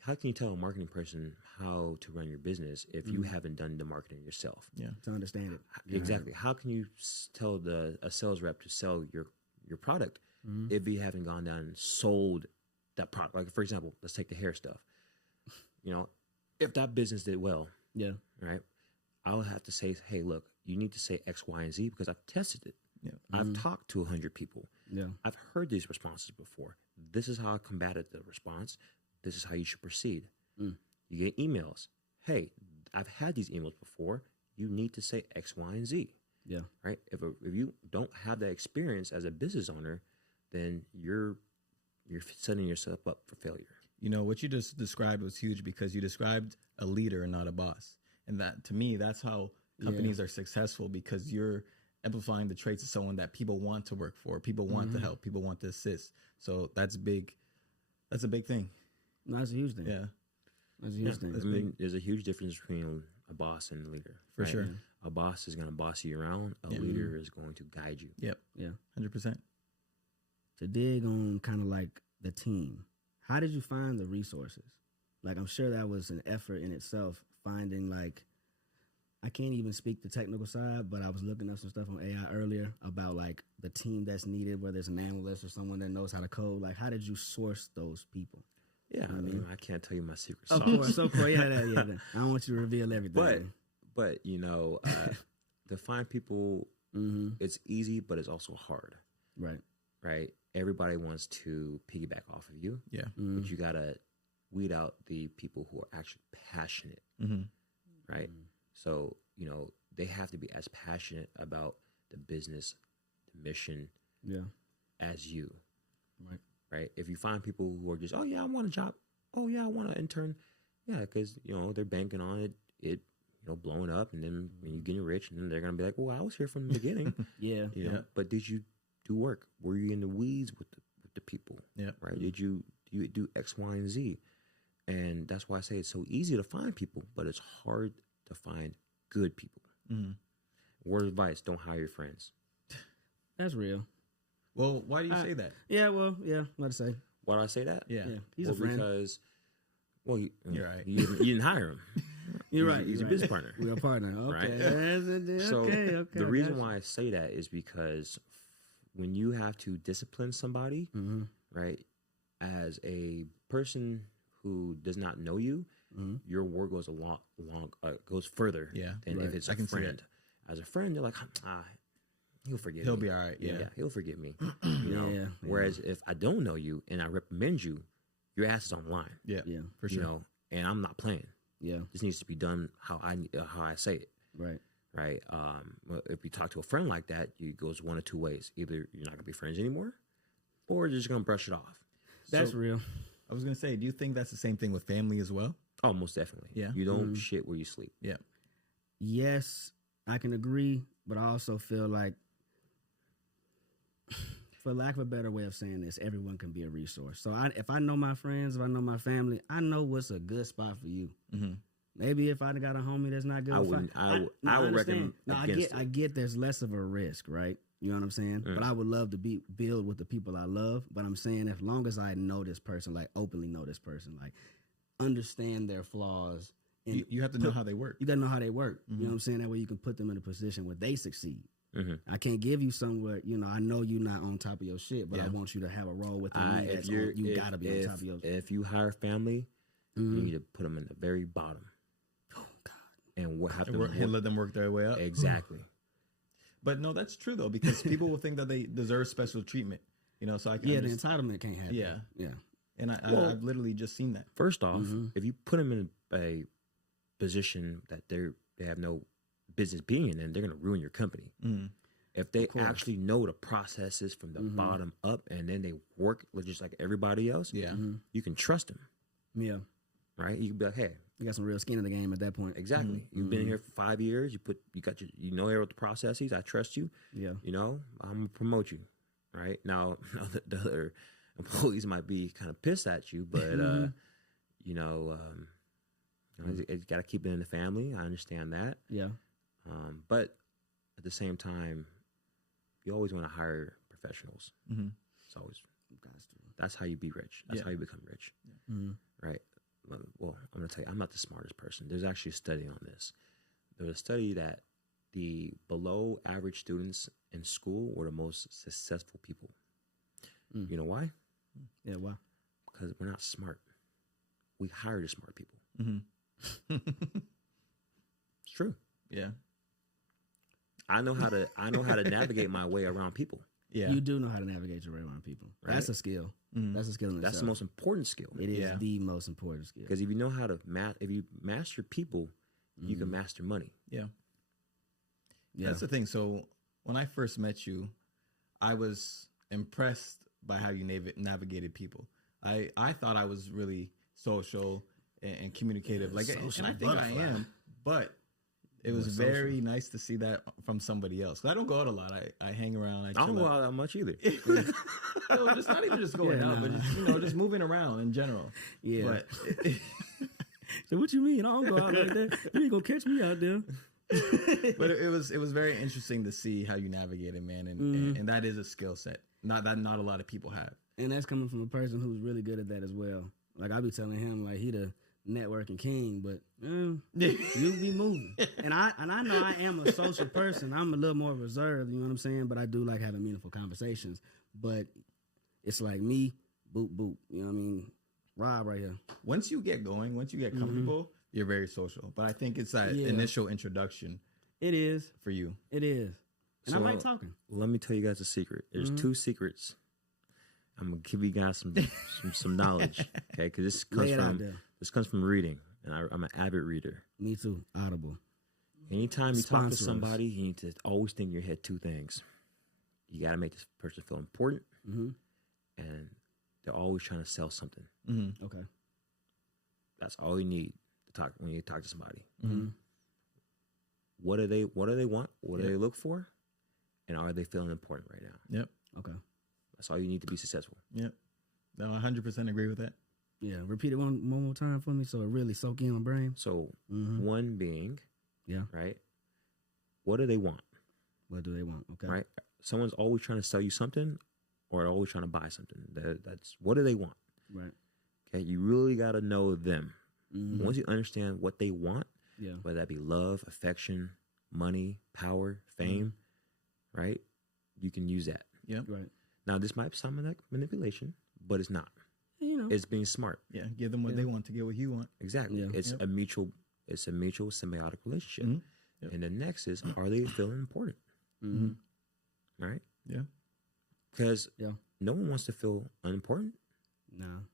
How can you tell a marketing person how to run your business if you haven't done the marketing yourself? Yeah, to understand it. Exactly. How can you tell a sales rep to sell your product if you haven't gone down and sold that product? Like, for example, let's take the hair stuff. If that business did well, right, I would have to say, hey, look, you need to say X, Y, and Z because I've tested it. Yeah. I've talked to 100 people. Yeah. I've heard these responses before. This is how I combated the response. This is how you should proceed. You get emails. Hey, I've had these emails before. You need to say X, Y, and Z. Yeah. Right. If you don't have that experience as a business owner, then you're setting yourself up for failure. You know, what you just described was huge because you described a leader and not a boss. And that, to me, that's how companies are successful, because you're amplifying the traits of someone that people want to work for, people want to help, people want to assist. So that's big. That's a big thing. No, that's a huge thing. Yeah. That's a huge thing. I mean, there's a huge difference between a boss and a leader. For sure. A boss is going to boss you around. A leader is going to guide you. Yep. Yeah. 100%. To dig on kind of like the team, how did you find the resources? Like, I'm sure that was an effort in itself, finding, like, I can't even speak the technical side, but I was looking up some stuff on AI earlier about, like, the team that's needed, whether it's an analyst or someone that knows how to code. Like, how did you source those people? Yeah, I mean, I can't tell you my secret Of sauce. course. Yeah. I don't want you to reveal everything. But you know, to find people, it's easy, but it's also hard. Right. Right. Everybody wants to piggyback off of you. Yeah. But you gotta weed out the people who are actually passionate. Right. So, you know, they have to be as passionate about the business, the mission, as you. Right. Right. If you find people who are just, oh yeah, I want a job. Oh yeah, I want to intern. Yeah, because you know they're banking on it, you know, blowing up, and then when you're getting rich, and then they're gonna be like, well, I was here from the beginning. You know, but did you do work? Were you in the weeds with the people? Yeah. Right. Did you do X, Y, and Z? And that's why I say it's so easy to find people, but it's hard to find good people. Word of advice: don't hire your friends. That's real. Well, why do you say that? Yeah, well, let's say. Why do I say that? Yeah. He's a friend. Because, you're right. You didn't hire him. You're right. He's a business partner. We're a partner. Okay. Right? So okay. the reason why I say that is because when you have to discipline somebody, right, as a person who does not know you, your word goes goes further than if it's a friend. As a friend, you're like, he'll forgive me. He'll be all right. Yeah. He'll forgive me. You know. Whereas if I don't know you and I reprimand you, your ass is online. Yeah. For sure. You know, and I'm not playing. Yeah. This needs to be done how I say it. Right. Right. If you talk to a friend like that, it goes one of two ways. Either you're not gonna be friends anymore, or you're just gonna brush it off. That's real. I was gonna say, do you think that's the same thing with family as well? Oh, most definitely. Yeah. You don't shit where you sleep. Yeah. Yes, I can agree, but I also feel like, for lack of a better way of saying this, everyone can be a resource. So if I know my friends, if I know my family, I know what's a good spot for you. Maybe if I got a homie that's not good, I would recommend. I get there's less of a risk, right? You know what I'm saying? But I would love to build with the people I love. But I'm saying, as long as I know this person, like openly know this person, like understand their flaws. And you have to know how they work. You got to know how they work. You know what I'm saying? That way you can put them in a position where they succeed. I can't give you somewhere, you know, I know you're not on top of your shit, but I want you to have a role within me. You got to be on top of your shit. If you hire family, you need to put them in the very bottom. Oh, God. And what happens? And let them work their way up. Exactly. But no, that's true, though, because people will think that they deserve special treatment. You know, so I can the entitlement can't happen. Yeah. And I've literally just seen that. First off, if you put them in a position that they have no business being in, they're going to ruin your company. If they actually know the processes from the bottom up, and then they work just like everybody else, you can trust them. Yeah. Right? You can be like, hey, you got some real skin in the game at that point. Exactly. You've been here for 5 years. You know what the processes. I trust you. Yeah. You know, I'm gonna promote you. Right now, the other employees might be kind of pissed at you, but you know, you got to keep it in the family. I understand that. Yeah. But at the same time, you always want to hire professionals. It's always that's how you be rich. That's how you become rich. Right. Well, I'm going to tell you, I'm not the smartest person. There's actually a study on this. There's a study that the below average students in school were the most successful people. You know why? Yeah, why? Because we're not smart. We hire the smart people. It's true. Yeah. I know how to navigate my way around people. Yeah. You do know how to navigate your way around people. Right? That's a skill. That's a skill in itself. That's the most important skill. It is the most important skill. Because if you know how to if you master people, you can master money. Yeah. That's the thing. So when I first met you, I was impressed by how you navigated people. I thought I was really social and communicative, like, and I think I am, but it was very nice to see that from somebody else. 'Cause I don't go out a lot. I hang around. I don't go out that much either. No, just not even just going out, but just, just moving around in general. Yeah. But so what you mean? I don't go out like that. You ain't gonna catch me out there. But it was very interesting to see how you navigated, man, and that is a skill set not a lot of people have. And that's coming from a person who's really good at that as well. Like I be telling him, like he the networking king, but you be moving. And I know I am a social person. I'm a little more reserved, you know what I'm saying? But I do like having meaningful conversations. But it's like me, boop boop. You know what I mean? Rob right here. Once you get going, once you get comfortable, you're very social. But I think it's that initial introduction. It is for you. It is. And I like talking. Let me tell you guys a secret. There's 2 secrets. I'm gonna give you guys some knowledge, okay? Because this comes from reading, and I'm an avid reader. Me too. Audible. Anytime you talk to somebody, you need to always think in your head 2 things. You got to make this person feel important, and they're always trying to sell something. Okay. That's all you need to talk when you talk to somebody. What do they want? What do they look for? And are they feeling important right now? Yep. Okay. That's all you need to be successful. Yep. No, I 100% agree with that. Yeah. Repeat it one more time for me so it really soak in my brain. So one being, right? What do they want? What do they want? Okay. Right. Someone's always trying to sell you something, or always trying to buy something. That's what do they want? Right. Okay. You really got to know them. Once you understand what they want, whether that be love, affection, money, power, fame, right? You can use that. Yep. Right. Now, this might sound like manipulation, but it's not. You know, it's being smart. Yeah, give them what they want to get what you want. Exactly. Yeah. It's a mutual symbiotic relationship. Yep. And the next is, are they feeling important? Right? Yeah. Because no one wants to feel unimportant. No.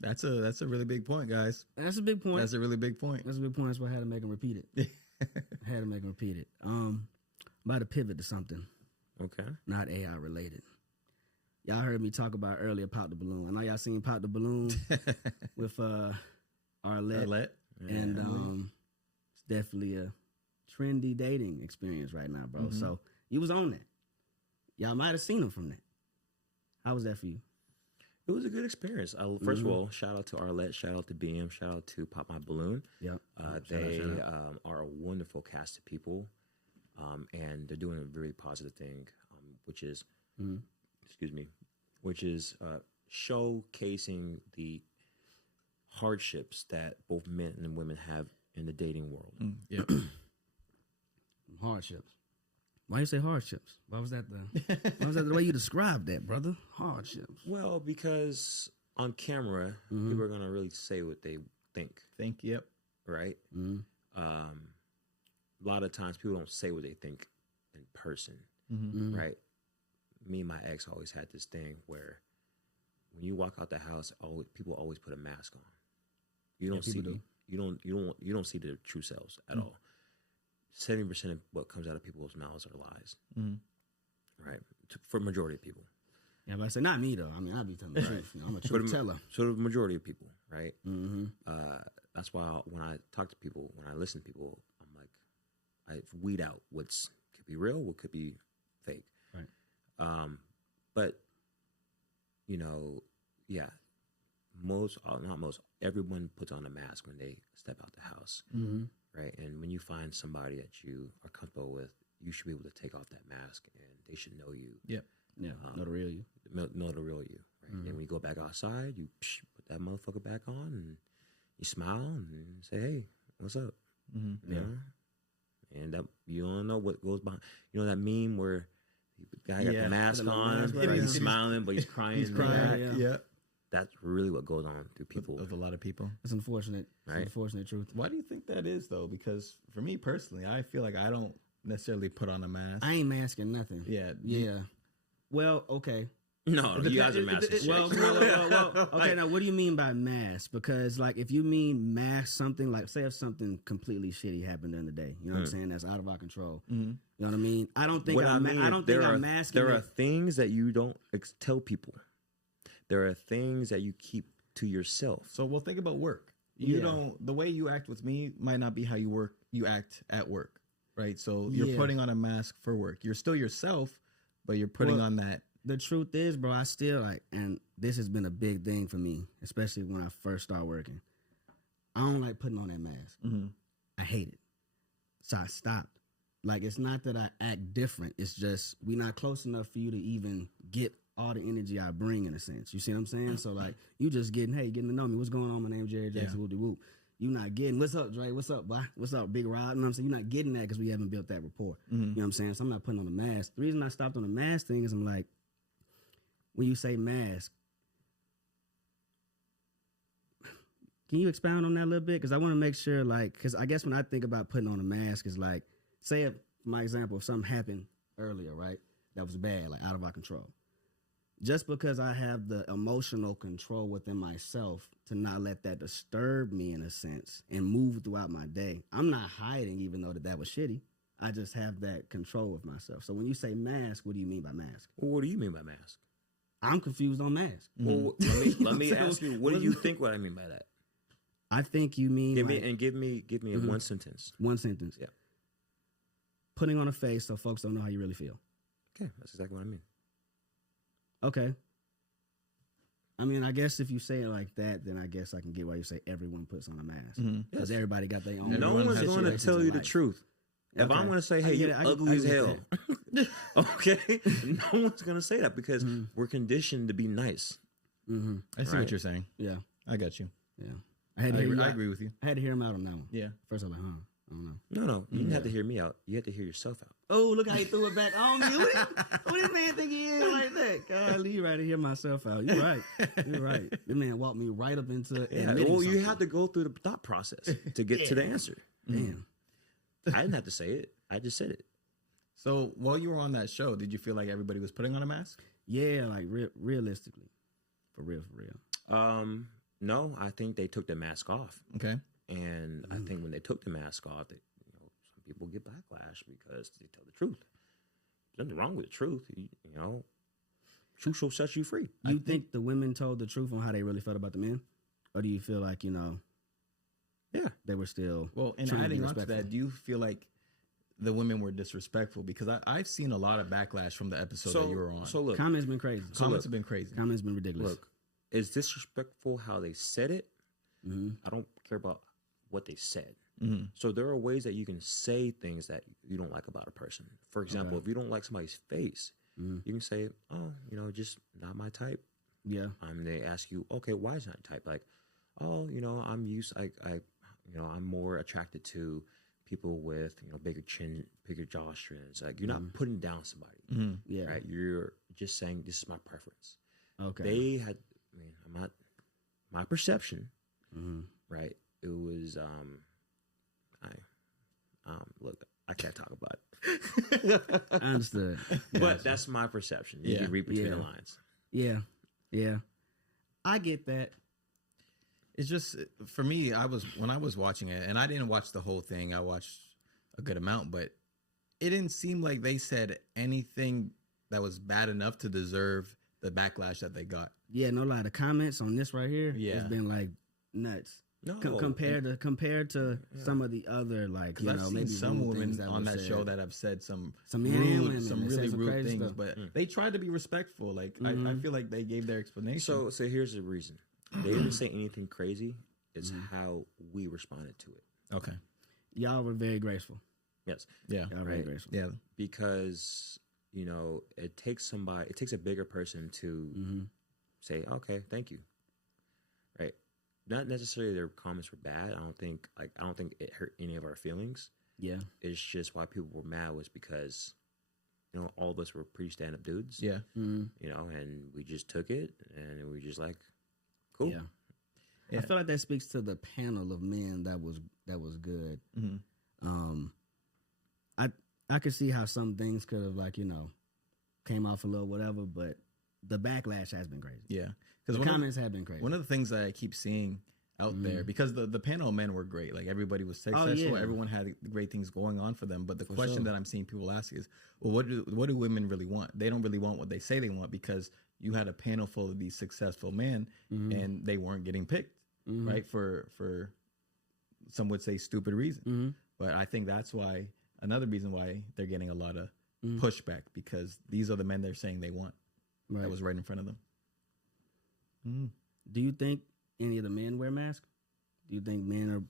That's a really big point, guys. That's a big point. That's a really big point. That's a big point. That's why I had to make him repeat it. I had to make him repeat it. I'm about to pivot to something. Okay. Not AI related. Y'all heard me talk about earlier Pop the Balloon. I know y'all seen Pop the Balloon with Arlette. And it's definitely a trendy dating experience right now, bro. So you was on that. Y'all might have seen him from that. How was that for you? It was a good experience. First of all, shout out to Arlette, shout out to BM, shout out to Pop My Balloon. Yep. They are a wonderful cast of people, and they're doing a very positive thing, which is, showcasing the hardships that both men and women have in the dating world. Yep. Hardships. Why you say hardships? Why was that the way you described that, brother? Hardships. Well, because on camera, people are gonna really say what they think. Yep. Right. A lot of times people don't say what they think in person. Right. Me and my ex always had this thing where when you walk out the house, people always put a mask on. You don't see you don't see their true selves at all. 70% of what comes out of people's mouths are lies, right? For majority of people. Yeah, but I say not me though. I mean, I be telling the truth. You know, I'm a truth teller. So the majority of people, right? That's why when I talk to people, when I listen to people, I'm like, I weed out what's could be real, what could be fake. Right. But you know, not most, everyone puts on a mask when they step out the house. Right. And when you find somebody that you are comfortable with, you should be able to take off that mask and they should know you. Yep. Yeah. Know the real you. Know the real you. Right. And when you go back outside, you put that motherfucker back on and you smile and say, hey, what's up? You know? And that you don't know what goes behind. You know that meme where the guy got the mask on, right? He's smiling, but he's crying. He's crying. Yeah. That's really what goes on through people. With a lot of people. It's unfortunate. Right? It's unfortunate truth. Why do you think that is, though? Because for me personally, I feel like I don't necessarily put on a mask. I ain't masking nothing. Yeah. Yeah. Well, okay. No, you guys are massive. Well, okay. Now, what do you mean by mass? Because, like, if you mean mass something, like, say if something completely shitty happened during the day, you know what I'm saying? That's out of our control. You know what I mean? I don't think I'm masking. There are things that you don't tell people. There are things that you keep to yourself. So we'll think about work. You don't. The way you act with me might not be how you act at work, right? So you're putting on a mask for work. You're still yourself, but you're putting on that. The truth is, bro, I still like, and this has been a big thing for me, especially when I first started working. I don't like putting on that mask. I hate it. So I stopped. Like, it's not that I act different. It's just we not close enough for you to even get all the energy I bring, in a sense. You see what I'm saying? So, like, you just getting to know me. What's going on? My name's Jerry Jackson. Whoop de whoop. You not getting, what's up, Dre? What's up, boy? What's up, Big Rod? You know what I'm saying? You're not getting that because we haven't built that rapport. You know what I'm saying? So I'm not putting on the mask. The reason I stopped on the mask thing is I'm like, when you say mask, can you expound on that a little bit? Because I want to make sure, like, because I guess when I think about putting on a mask, is like, say, if, for my example, if something happened earlier, right, that was bad, like out of our control. Just because I have the emotional control within myself to not let that disturb me, in a sense, and move throughout my day, I'm not hiding, even though that was shitty. I just have that control of myself. So when you say mask, what do you mean by mask? Well, what do you mean by mask? I'm confused on mask. Well, let me ask you, what do you think what I mean by that? I think you mean give me a one sentence. One sentence. Yeah. Putting on a face so folks don't know how you really feel. Okay, that's exactly what I mean. Okay. I mean, I guess if you say it like that, then I guess I can get why you say everyone puts on a mask. Because everybody got their own. No one's going to tell you the truth. If I'm going to say, hey, you're ugly as hell, okay, no one's going to say that because we're conditioned to be nice. I see what you're saying. Yeah. I got you. Yeah. I agree with you. I had to hear him out on that one. Yeah. First I was like, I don't know. No, you didn't have to hear me out. You had to hear yourself out. Oh, look how he threw it back on me. Who this man think he is like that? Golly, you right to hear myself out. You're right. You're right. This man walked me right up into well, you have to go through the thought process to get to the answer. Damn. I didn't have to say it. I just said it. So while you were on that show, did you feel like everybody was putting on a mask? Yeah, like realistically. For real. No, I think they took the mask off. Okay. And I think when they took the mask off, some people get backlash because they tell the truth. There's nothing wrong with the truth. Truth will set you free. You think the women told the truth on how they really felt about the men? Or do you feel like, they were still... Well, and adding on to that, do you feel like the women were disrespectful? Because I've seen a lot of backlash from the episode that you were on. So look... Comments been crazy. Comments have been crazy. Comments been ridiculous. Look, it's disrespectful how they said it. I don't care about what they said. So there are ways that you can say things that you don't like about a person. For example, if you don't like somebody's face, you can say, oh, just not my type. Yeah. They ask you, okay, why is not type? Like, oh, I'm used, I'm more attracted to people with, bigger chin, bigger jaw strings. Like, you're not putting down somebody. Yeah. Right? You're just saying, this is my preference. Okay. They had, I'm not, my perception, right? It was, look, I can't talk about it. I understood. But that's my perception. You can read between the lines. Yeah. I get that. It's just, for me, when I was watching it, and I didn't watch the whole thing, I watched a good amount, but it didn't seem like they said anything that was bad enough to deserve the backlash that they got. Yeah, no lie. The comments on this right here has been like nuts. No, compared to some of the other, like, I've seen maybe some women on that show that have said some really rude things, but they tried to be respectful. Like I feel like they gave their explanation. So here's the reason. They didn't say anything crazy. It's how we responded to it. Okay. Y'all were very graceful. Yes. Yeah. Y'all were very graceful. Yeah. Because, it takes a bigger person to say, okay, thank you. Right. Not necessarily their comments were bad. I don't think it hurt any of our feelings. Yeah. It's just why people were mad was because, all of us were pretty stand-up dudes. Yeah. And we just took it and we just like, cool. Yeah. I feel like that speaks to the panel of men that was good. I could see how some things could have, like, came off a little whatever, but the backlash has been crazy. Yeah, The comments have been crazy. One of the things that I keep seeing out there, because the panel of men were great, like everybody was successful, everyone had great things going on for them. But the question that I'm seeing people ask is, well, what do women really want? They don't really want what they say they want, because you had a panel full of these successful men and they weren't getting picked, right? For some would say stupid reason. But I think that's why, another reason why they're getting a lot of pushback, because these are the men they're saying they want. Right. That was right in front of them. Do you think any of the men wear masks? Do you think men are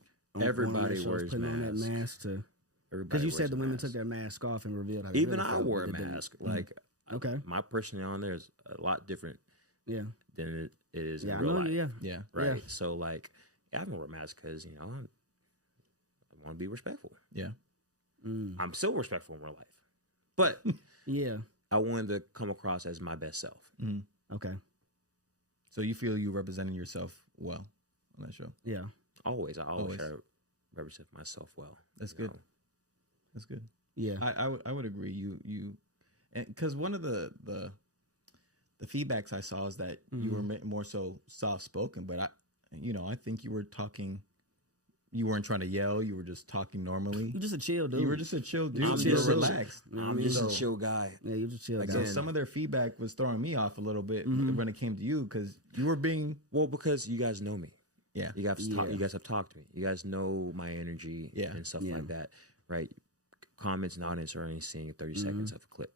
everybody wears putting on that mask to? Because you said the women took their mask off and revealed how they even really I felt, wore a mask. Like, okay, my personality on there is a lot different. Yeah, than it is in I real know, life. Yeah, right. Yeah. So like, I don't wear a mask because I want to be respectful. Yeah, I'm still respectful in real life, but yeah, I wanted to come across as my best self. Okay. So you feel you representing yourself well on that show? Yeah. I always try to represent myself well. That's good. That's good. Yeah. I would agree. You, and because one of the feedbacks I saw is that you were more so soft spoken, but I think you were talking. You weren't trying to yell. You were just talking normally. You're just a chill dude. You were just a chill dude. I'm You were just relaxed. I'm just a chill guy. Yeah, you're just a chill guy. So some of their feedback was throwing me off a little bit when it came to you, because you were being because you guys know me. Yeah, you guys have talked to me. You guys know my energy and stuff like that, right? Comments and audience are only seeing 30 seconds of a clip,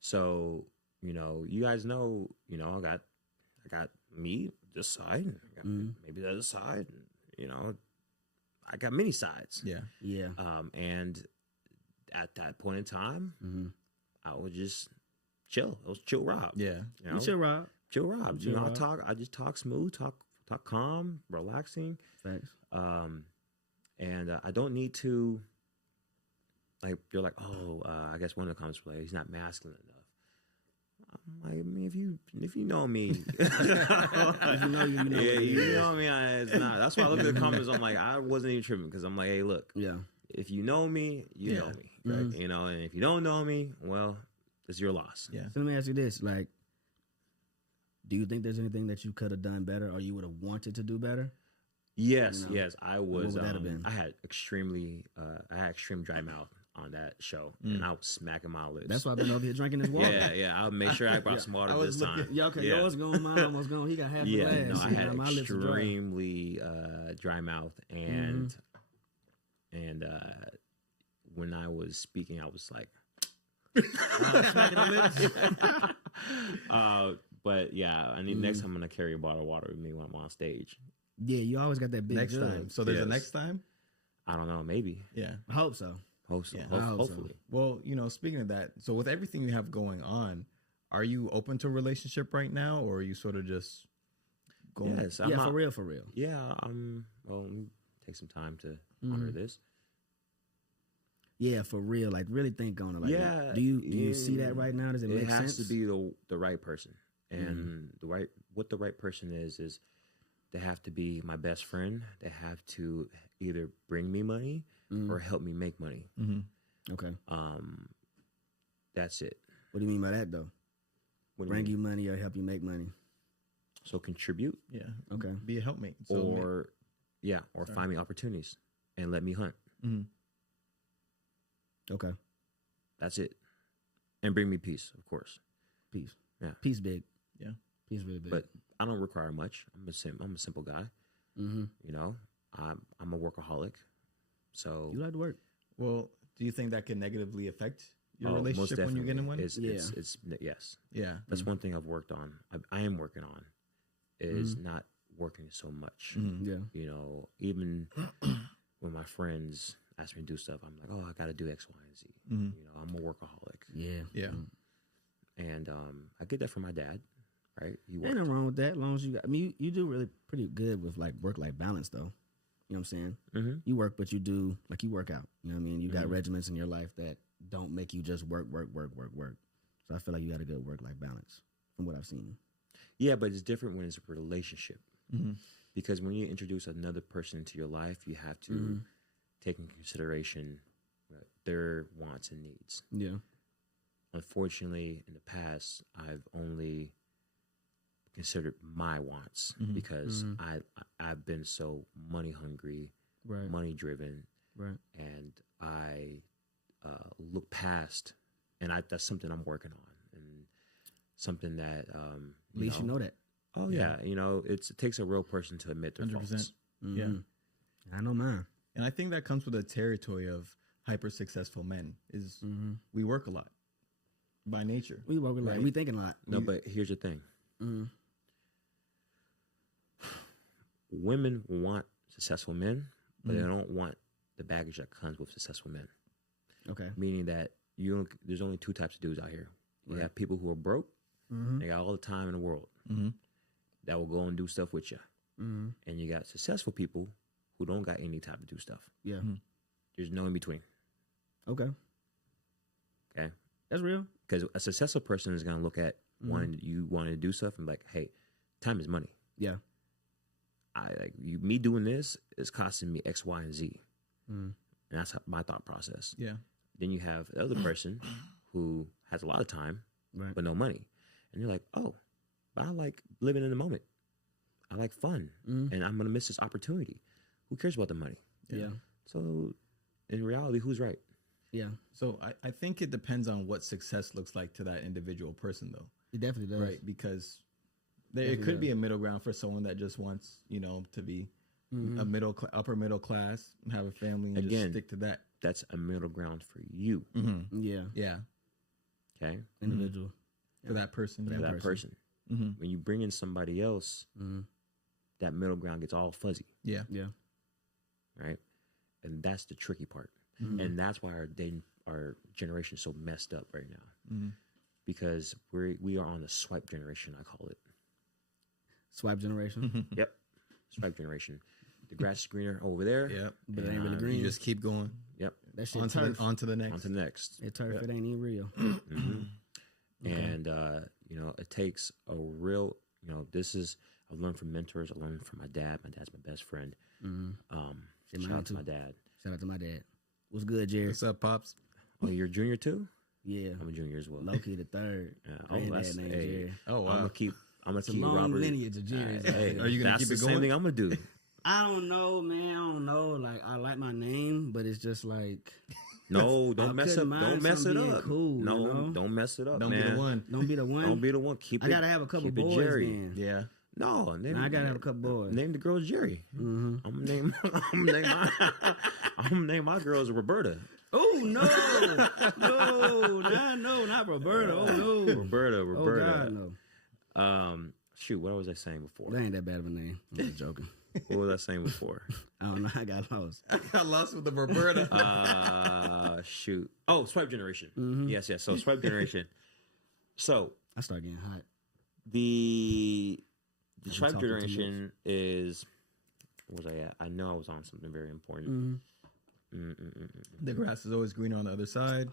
so you guys know. I got me this side, I got maybe the other side. I got many sides. Yeah. Yeah. And at that point in time, I would just chill. I was chill Rob. Yeah. Chill Rob. Chill Rob. I just talk smooth, talk calm, relaxing. Thanks. And I don't need to, like, you're like, I guess one of the comments were like, he's not masculine enough. I mean, if you know me, you know me. It's not. That's why I look at the comments. I'm like, I wasn't even tripping, because I'm like, hey, look, if you know me, you know me, right? And if you don't know me, well, it's your loss. Yeah. So let me ask you this: like, do you think there's anything that you could have done better, or you would have wanted to do better? Yes, I was. What would that have been? I had extreme dry mouth on that show, and I was smacking my lips. That's why I've been over here drinking this water. Yeah. I'll make sure I brought some water this time. Yours gone, mine almost gone. He got half the glass. No, I had extremely dry mouth, and when I was speaking, I was like, smacking the lips. But yeah, I need next time I'm gonna carry a bottle of water with me when I'm on stage. Yeah, you always got that big next jug. time. So there's a next time. I don't know, maybe. Yeah, I hope so. Hopefully. Well, speaking of that, so with everything you have going on, are you open to a relationship right now, or are you sort of just going? Yes, for real. Yeah, well, let me take some time to honor this. Yeah, for real. Like, really think on it. Like, do you see that right now? Does it make sense? It has to be the right person, and what the right person is they have to be my best friend. They have to either bring me money or help me make money. Okay. That's it. What do you mean by that, though? Bring you money or help you make money? So contribute. Yeah. Okay. Be a helpmate. Or find me opportunities and let me hunt. Okay. That's it. And bring me peace, of course. Peace. Yeah. Peace big. Yeah. Peace really big. But I don't require much. I'm a simple guy. I'm a workworkaholic. So you like to work. Well, do you think that can negatively affect your relationship when you get in one? It's yes. Yeah. That's one thing I've worked on. I am working on is not working so much. Yeah. Even when my friends ask me to do stuff, I'm like, I got to do X, Y, and Z. I'm a workaholic. Yeah. Yeah. Mm-hmm. And I get that from my dad, right? Ain't nothing wrong with that, as long as you got. I mean, you do really pretty good with like work-life balance, though. You know what I'm saying? You work, but you do you work out. You know what I mean? You got regiments in your life that don't make you just work. So I feel like you got a good work-life balance from what I've seen. Yeah, but it's different when it's a relationship. Because when you introduce another person into your life, you have to take into consideration their wants and needs. Yeah. Unfortunately, in the past, I've only considered my wants because I've been so money hungry, money driven, and I look past, and that's something I'm working on, and something that At least you know that. Oh yeah, it takes a real person to admit their 100%. Faults. Yeah, I know mine, and I think that comes with the territory of hyper successful men. Is we work a lot by nature. We work a lot. Right? We thinking a lot. No, but here's the thing. Women want successful men, but they don't want the baggage that comes with successful men. Okay. Meaning that there's only two types of dudes out here. You have people who are broke, they got all the time in the world that will go and do stuff with you. And you got successful people who don't got any time to do stuff. Yeah. There's no in between. Okay. That's real. Because a successful person is going to look at wanting to do stuff and be like, hey, time is money. Yeah. Me doing this is costing me X, Y, and Z. And that's my thought process. Yeah. Then you have the other person who has a lot of time, but no money. And you're like, oh, but I like living in the moment. I like fun. And I'm going to miss this opportunity. Who cares about the money? Yeah. So in reality, who's right? Yeah. So I think it depends on what success looks like to that individual person, though. It definitely does. Right. Because it could be a middle ground for someone that just wants, to be upper middle class, have a family, and just stick to that. That's a middle ground for you. Yeah. Yeah. Okay. Individual. For that person. For that person. When you bring in somebody else, that middle ground gets all fuzzy. Yeah. Yeah. Right. And that's the tricky part. And that's why our generation is so messed up right now. Because we are on the swipe generation, I call it. Swipe generation? Yep. Swipe generation. The grass is greener over there. Yep. But it ain't really green. You just keep going. Yep. That shit on to the next. On to the next. It turf, it ain't even real. And, it takes a real, I've learned from mentors. I learned from my dad. My dad's my best friend. Shout out to my dad. Shout out to my dad. What's good, Jerry? What's up, Pops? Oh, you're a junior too? Yeah. I'm a junior as well. Low-key the third. That's named Jerry. Oh, wow. I'm gonna keep long Robert. Lineage of Jerry's. Hey, are you gonna keep it going? That's the same thing I'm gonna do. I don't know, man. I don't know. Like, I like my name, but it's just like... No, don't mess up. Don't mess it up. Cool, no, don't mess it up. Don't be the one. Don't be the one. Don't be the one. I gotta have a couple boys. Jerry. Then. Yeah. No, I gotta have a couple boys. Name the girls Jerry. I'm gonna name my girls Roberta. Oh no, not Roberta. Oh no, Roberta. Oh God, no. Shoot, what was I saying before? That ain't that bad of a name. I'm just joking. What was I saying before? I don't know. I got lost. I got lost with the Roberta. Shoot. Oh, swipe generation. Yes. So swipe generation. So I start getting hot. The swipe generation is. Where was I at? I know I was on something very important. The grass is always greener on the other side.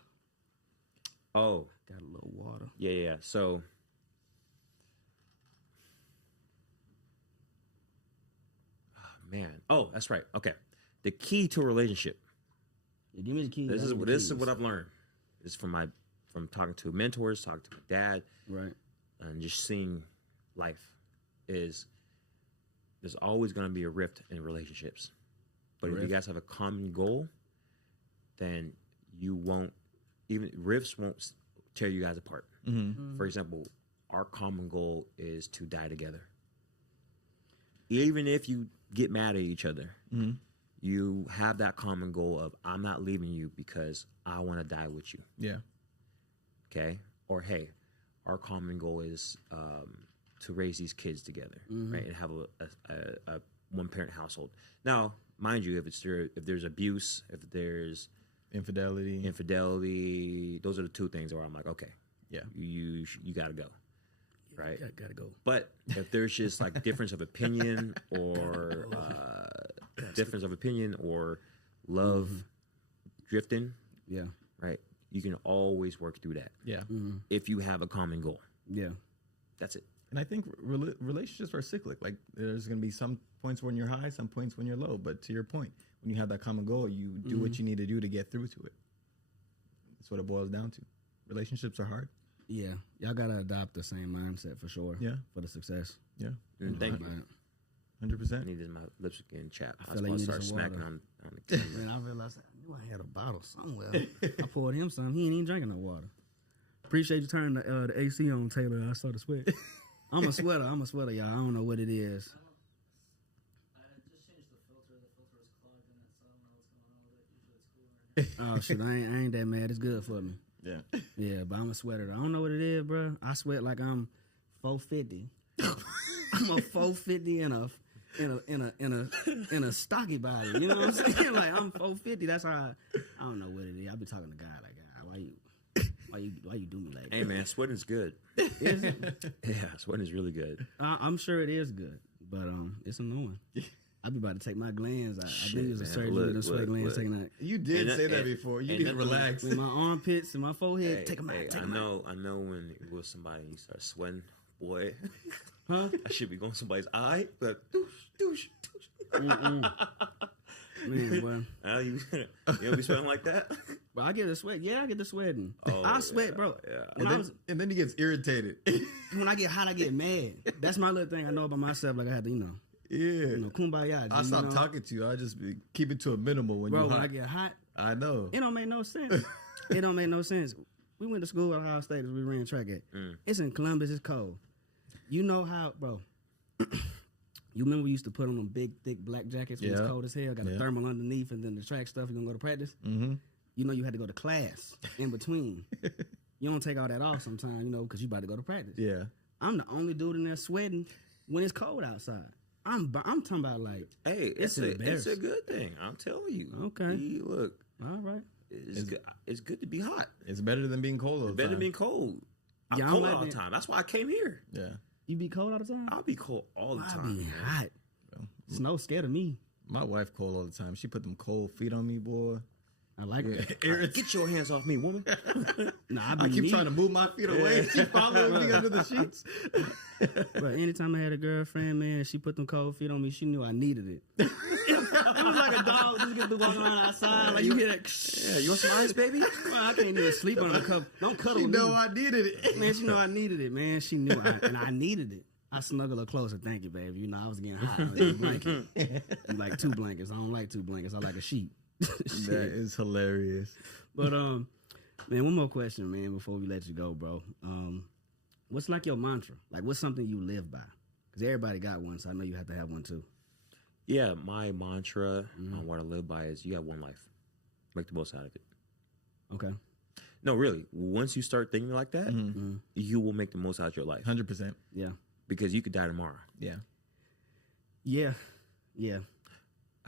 Oh, got a little water. Yeah. So. Man. Oh, that's right. Okay. The key to a relationship. Yeah, give me the key. This is what I've learned. This is from talking to mentors, talking to my dad, right, and just seeing life. Is there's always going to be a rift in relationships, but if you guys have a common goal, then you won't rifts won't tear you guys apart. For example, our common goal is to die together. Even if you get mad at each other, you have that common goal of I'm not leaving you because I want to die with you. Yeah. Okay. Or hey, our common goal is to raise these kids together, right, and have a one parent household. Now, mind you, if there's abuse, if there's infidelity, those are the two things where I'm like, okay, yeah, you got to go. Right, gotta go. But if there's just like difference of opinion or love drifting, yeah, right, you can always work through that. Yeah, if you have a common goal. Yeah, that's it. And I think relationships are cyclic. Like there's going to be some points when you're high, some points when you're low. But to your point, when you have that common goal, you do what you need to do to get through to it. That's what it boils down to. Relationships are hard. Yeah, y'all gotta adopt the same mindset for sure. Yeah, for the success. Yeah, Thank you. 100%. I needed my lips getting chapped. I was feel going like to you start need some smacking water. on the camera. Man, I realized I knew I had a bottle somewhere. I poured him some. He ain't even drinking no water. Appreciate you turning the AC on, Taylor. I started sweat. I'm a sweater, y'all. I don't know what it is. I just changed the filter. The filter was clogged in it, so I don't know what's going on with it. Usually it's cool right now. Oh shit, I ain't that mad. It's good for me. Yeah. Yeah, but I'm a sweater. I don't know what it is, bro. I sweat like I'm 450. I'm a 450 in a stocky body. You know what I'm saying? Like I'm 450. That's how I don't know what it is. I be talking to God like, God, why you do me like that? Hey man, sweating's good. Is it? Yeah, sweating's really good. I'm sure it is good, but it's annoying. I be about to take my glands out. I Shit, think it was a man. surgery Look, with the sweat look, glands look. taking out. You did And say that and- before. You and need to nothing- relax. With my armpits and my forehead, Hey, take them out. hey, Take I them out. know when you with somebody and you start sweating, boy. Huh? I should be going somebody's eye, but douche. Man, boy. You don't be sweating like that? But I get the sweat. Yeah, I get the sweating. Oh, I sweat, yeah, bro. yeah. When And then he gets irritated. when I get hot, I get mad. That's my little thing I know about myself. Like I have to, Yeah. kumbaya. I G, stopped talking to you. I just keep it to a minimal when Bro, you when hot. I get hot, I know. it don't make no sense. It don't make no sense. We went to school at Ohio State as we ran track at. It's in Columbus. It's cold. You know how, bro. You remember we used to put on them big, thick black jackets when it's Yeah. cold as hell, got a Yeah. thermal underneath, and then the track stuff, you're going to go to practice? Mm-hmm. You know you had to go to class in between. You don't take all that off sometimes, because you about to go to practice. Yeah. I'm the only dude in there sweating when it's cold outside. I'm talking about like, Hey, It's it's a embarrassing. good thing. I'm telling you. Okay. Look, all right. it's good to be hot. It's better than being cold all the Better than time. being cold. I'm Yeah, I cold don't like all the being- time. That's why I came here. Yeah. You be cold all the time? I'll be cold all the I time. be man. hot. Snow scared of me. My wife cold all the time. She put them cold feet on me, boy. I like that. Get your hands off me, woman. Nah, I keep trying to move my feet away. She following me under the sheets. But anytime I had a girlfriend, man, she put them cold feet on me, she knew I needed it. It was like a dog just get walking around outside. Like you hear that. Yeah, you want some ice, baby? Well, I can't even sleep on a cup. Don't cuddle She with know me. I needed it. Man, she know I needed it, man. She knew and I needed it. I snuggled her closer. Thank you, baby. I was getting hot. I was in a blanket. You like 2 blankets. I don't like 2 blankets. I like a sheet. That is hilarious. But man, one more question, man, before we let you go, bro. What's like your mantra? Like, what's something you live by? Because everybody got one, so I know you have to have one too. Yeah, my mantra on what I live by is you have one life. Make the most out of it. Okay. No, really. Once you start thinking like that, you will make the most out of your life. 100%. Yeah. Because you could die tomorrow. Yeah. Yeah. Yeah.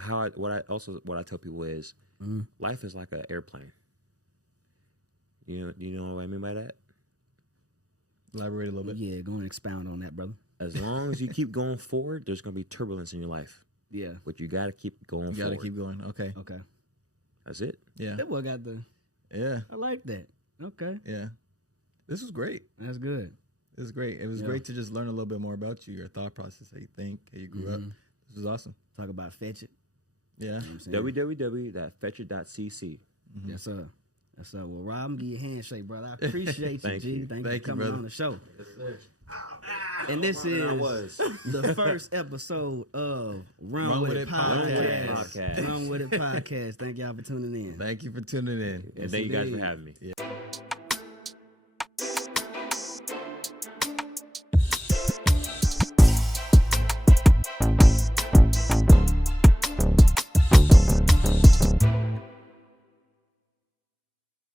What I tell people is life is like an airplane. You know what I mean by that? Elaborate a little bit. Yeah, go and expound on that, brother. As long as you keep going forward, there's gonna be turbulence in your life. Yeah. But you gotta keep going You forward. gotta keep going. Okay. Okay. That's it. Yeah. That boy got the. Yeah. I like that. Okay. Yeah. This was great. That's good. It was great. It was Yeah. great to just learn a little bit more about you, your thought process, how you think, how you grew up. This was awesome. Talk about Fetchit. Yeah. You know what I'm saying? www.fetchit.cc. Yes, sir. Yes, sir. Well, Rob, I'm going to give you a handshake, brother. I appreciate you, Thank G. you. Thank you Thank for you, coming brother. on the show. Yes, sir. And this I is was. the first episode of Run With It Podcast. Podcast. Run With It Podcast. Thank y'all for tuning in. Thank you for tuning in. And thank you guys for having me. Yeah.